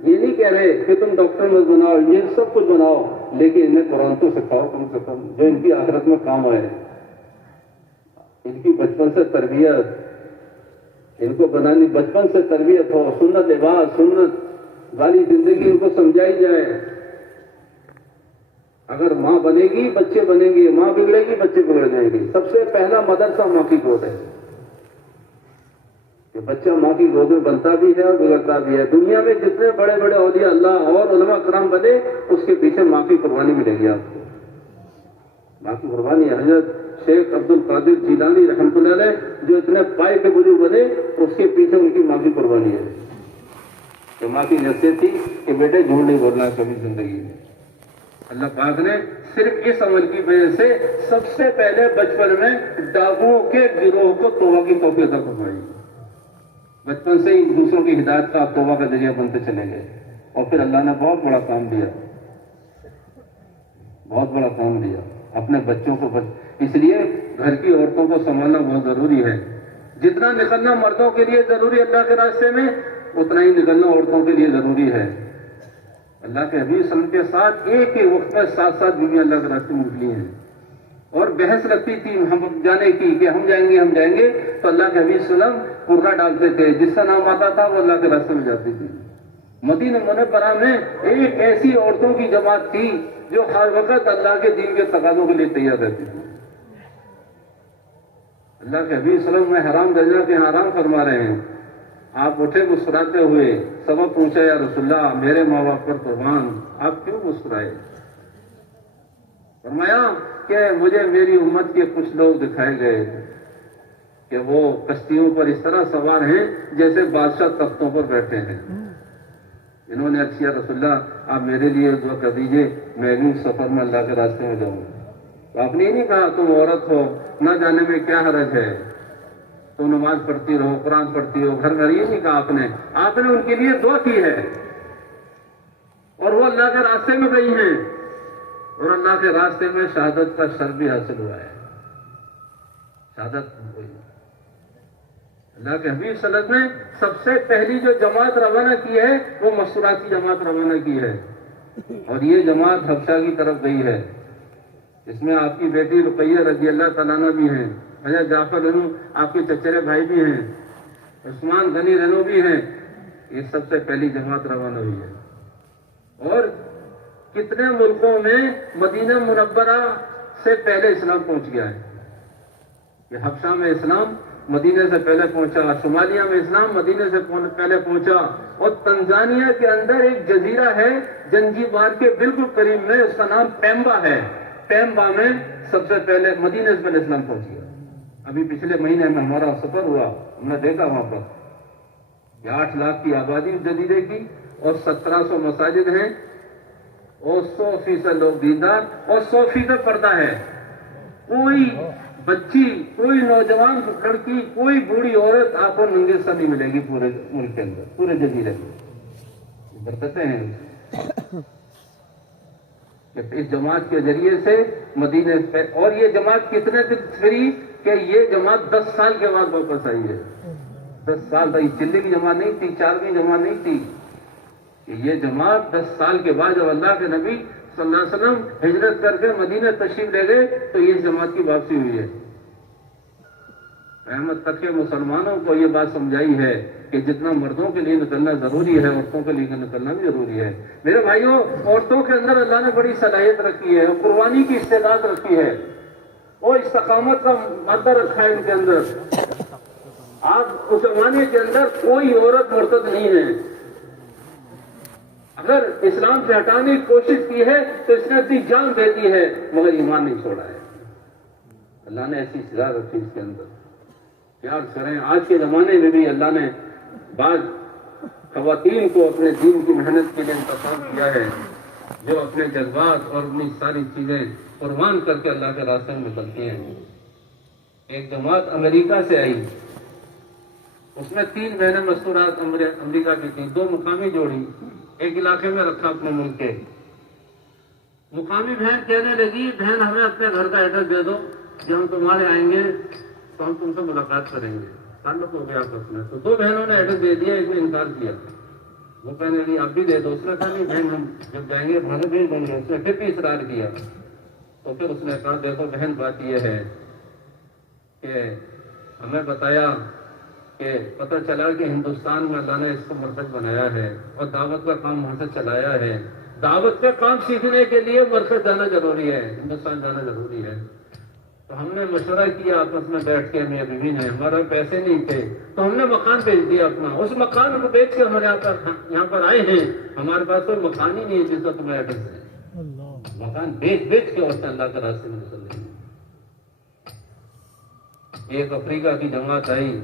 یہ نہیں کہہ رہے کہ تم ڈاکٹر مت بناؤ, یہ سب کچھ بناؤ, لیکن انہیں قرآن تو سکھاؤ کم سے کم جو ان کی آخرت میں کام آئے. ان کی بچپن سے تربیت, ان کو بنانی بچپن سے تربیت ہو, سنت لباس سنت والی زندگی ان کو سمجھائی جائے. اگر ماں بنے گی بچے بنیں گے, ماں بگڑے گی بچے بگڑ جائیں گے. سب سے پہلا مدرسہ ماں کی گود ہے کہ بچہ ماں کی گود میں بنتا بھی ہے اور بگڑتا بھی ہے. دنیا میں جتنے بڑے بڑے اولیاء اللہ اور علماء کرام بنے اس کے پیچھے ماں کی قربانی ملے گی آپ کو. ماں کی قربانی. حضرت شیخ عبد القادر جیلانی رحمۃ اللہ علیہ جو اتنے پائے کے بزرگ بنے اس کے پیچھے ان کی ماں کی قربانی ہے. تو ماں کی نصیحت تھی کہ بیٹے جھوٹ نہیں بولنا کبھی زندگی میں. اللہ پاک نے صرف اس عمل کی وجہ سے سب سے پہلے بچپن میں ڈاکوؤں کے گروہ کو توبہ کی توفیق عطا فرمائی. بچپن سے ہی دوسروں کی ہدایت کا توبہ کا ذریعہ بنتے چلے گئے اور پھر اللہ نے بہت بڑا کام دیا, بہت بڑا کام دیا اپنے بچوں کو. اس لیے گھر کی عورتوں کو سنبھالنا بہت ضروری ہے. جتنا نکلنا مردوں کے لیے ضروری ہے اللہ کے راستے میں, اتنا ہی نکلنا عورتوں کے لیے ضروری ہے. اللہ کے حبیب صلی اللہ علیہ وسلم کے ساتھ ایک ہی وقت میں 7 بیویاں اللہ کے راستے میں نکلی ہیں اور بحث لگتی تھی ہم جانے کی کہ ہم جائیں گے, تو اللہ کے حبیب صلی اللہ علیہ وسلم پرگا ڈالتے تھے, جس کا نام آتا تھا وہ اللہ کے راستے میں جاتی تھی. مدینہ منورہ میں ایک ایسی عورتوں کی جماعت تھی جو ہر وقت اللہ کے دین کے تقاضوں کے لیے تیار رہتی تھی. اللہ کے حبیب صلی اللہ علیہ وسلم میں حرام درجہ کے حرام فرما رہے ہیں. آپ اٹھے مسکراتے ہوئے, سبب پوچھا یا رسول اللہ میرے ماں باپ پر قربان آپ کیوں مسکرائے؟ فرمایا کہ مجھے میری امت کے کچھ لوگ دکھائے گئے کہ وہ کشتیوں پر اس طرح سوار ہیں جیسے بادشاہ تختوں پر بیٹھے ہیں. انہوں نے عرض کیا رسول اللہ آپ میرے لیے دعا کر دیجئے, میں بھی سفر میں اللہ کے راستے میں جاؤں. تو آپ نے یہ نہیں کہا تم عورت ہو نہ جانے میں کیا حرج ہے, تو نماز پڑھتی رہو, قرآن پڑھتی ہو, گھر گھر, یہ نہیں کہا آپ نے ان کے لیے دعا کی ہے اور وہ اللہ کے راستے میں گئی ہیں اور اللہ کے راستے میں شہادت کا شرف بھی حاصل ہوا ہے. شہادت ہوئی. اللہ کے حبیب صلی اللہ علیہ وسلم نے سب سے پہلی جو جماعت روانہ کی ہے وہ مسکراتی جماعت روانہ کی ہے اور یہ جماعت حبشہ کی طرف گئی ہے. اس میں آپ کی بیٹی رقیہ رضی اللہ تعالیٰ عنہ بھی ہیں, حضرت جعفر رنو آپ کے چچرے بھائی بھی ہیں, عثمان غنی رنو بھی ہیں. یہ سب سے پہلی جماعت روانہ ہوئی ہے. اور کتنے ملکوں میں مدینہ منورہ سے پہلے اسلام پہنچ گیا ہے. یہ حبشہ میں اسلام مدینے سے پہلے پہنچا, صومالیہ میں اسلام مدینے سے پہلے پہنچا, اور تنزانیہ کے اندر ایک جزیرہ ہے زنجبار کے بالکل قریب میں, اس کا نام پیمبا ہے. پیمبا میں سب سے پہلے مدینے سے پہلے اسلام پہنچ گیا. ابھی پچھلے مہینے میں ہمارا سفر ہوا, ہم نے دیکھا وہاں پر 8 لاکھ کی آبادی اس جزیرے کی اور 1700 مساجد ہیں اور 100% لوگ دیندار اور 100% پردہ ہے. کوئی بچی, کوئی نوجوان لڑکی, کوئی بوڑھی عورت آپ کو ننگے سر نہیں ملے گی پورے ملک کے اندر, پورے جزیرے میں. برکتیں ہیں کہ اس جماعت کے ذریعے سے مدینے پہ, اور یہ جماعت کتنے دن پھری کہ یہ جماعت 10 سال کے بعد واپس آئی ہے. 10 سال تک چلے کی جماعت نہیں تھی, 4 کی جماعت نہیں تھی. یہ جماعت 10 سال کے بعد جب اللہ کے نبی صلی اللہ علیہ وسلم ہجرت کر کے مدینہ تشریف لے گئے تو یہ جماعت کی واپسی ہوئی ہے. احمد تک کے مسلمانوں کو یہ بات سمجھائی ہے کہ جتنا مردوں کے لیے نکلنا ضروری ہے عورتوں کے لیے نکلنا بھی ضروری ہے. میرے بھائیوں, عورتوں کے اندر اللہ نے بڑی صلاحیت رکھی ہے, قربانی کی استعداد رکھی ہے, اور استقامت کا مادہ رکھا ہے ان کے اندر. آپ اس زمانے کے اندر کوئی عورت مرتد نہیں ہے. اگر اسلام سے ہٹانے کی کوشش کی ہے تو اس نے اپنی جان دے دی ہے مگر ایمان نہیں چھوڑا ہے. اللہ نے ایسی سزا رکھی اس کے اندر. کیا کریں, آج کے زمانے میں بھی اللہ نے بعض خواتین کو اپنے دین کی محنت کے لیے انتخاب کیا ہے جو اپنے جذبات اور اپنی ساری چیزیں قربان کر کے اللہ کے راستے میں نکلتی ہیں. ایک جماعت امریکہ سے آئی, اس میں 3 بہنیں مستورات امریکہ کی تھیں, 2 مقامی جوڑی, ایک علاقے میں رکھا اپنے ملک کے. مقامی بہن کہنے لگی بہن ہمیں اپنے گھر کا ایڈریس دے دو, جب ہم تمہارے آئیں گے تو ہم تم سے ملاقات کریں گے. تعلق ہو گیا آپس میں. تو 2 بہنوں نے ایڈریس دے دیا, ایک نے انکار کیا. وہ کہنے لگی آپ بھی دے دو. اس نے کہا نہیں بہن ہم جب جائیں گے بھاگے بھیج دیں گے. اس نے پھر بھی اصرار کیا. تو پھر اس نے کہا دیکھو بہن بات یہ ہے کہ ہمیں بتایا کہ پتہ چلا کہ ہندوستان میں اللہ نے اس کو مرکز بنایا ہے اور دعوت کا کام وہاں سے چلایا ہے. دعوت کا کام سیکھنے کے لیے مرکز جانا ضروری ہے, ہندوستان جانا ضروری ہے. تو ہم نے مشورہ کیا آپس میں بیٹھ کے, میاں بیوی نے, ہمارے پیسے نہیں تھے تو ہم نے مکان بیچ دیا اپنا. اس مکان کو بیچ کے ہمارے یہاں پر آئے ہیں. ہمارے پاس کوئی مکان ہی نہیں ہے جس کا تمہیں ایڈریس ہے. مکان بیچ کے عورتیں اللہ کے راستے میں نکل رہی ہیں. ایک افریقہ کی جماعت آئی,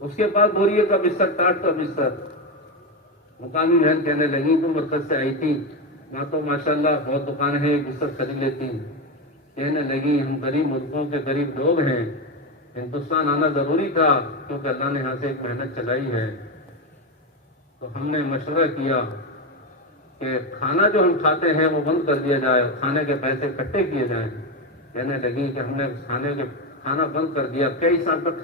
اس کے پاس بوریے کا بستر, ٹاٹ کا بستر. مقامی بہن کہنے لگی تم مرکز سے آئی تھی, وہاں تو ماشاءاللہ بہت دکانیں ہیں، ایک دوسرے خرید لیتی ہیں. کہنے لگی ہم غریب ملکوں کے غریب لوگ ہیں، ہندوستان آنا ضروری تھا کیونکہ اللہ نے یہاں سے ایک محنت چلائی ہے. تو ہم نے مشورہ کیا کہ کھانا جو ہم کھاتے ہیں وہ بند کر دیا جائے، کھانے کے پیسے اکٹھے کیے جائیں. کہنے لگی کہ ہم نے کھانا بند کر دیا، کئی سال تک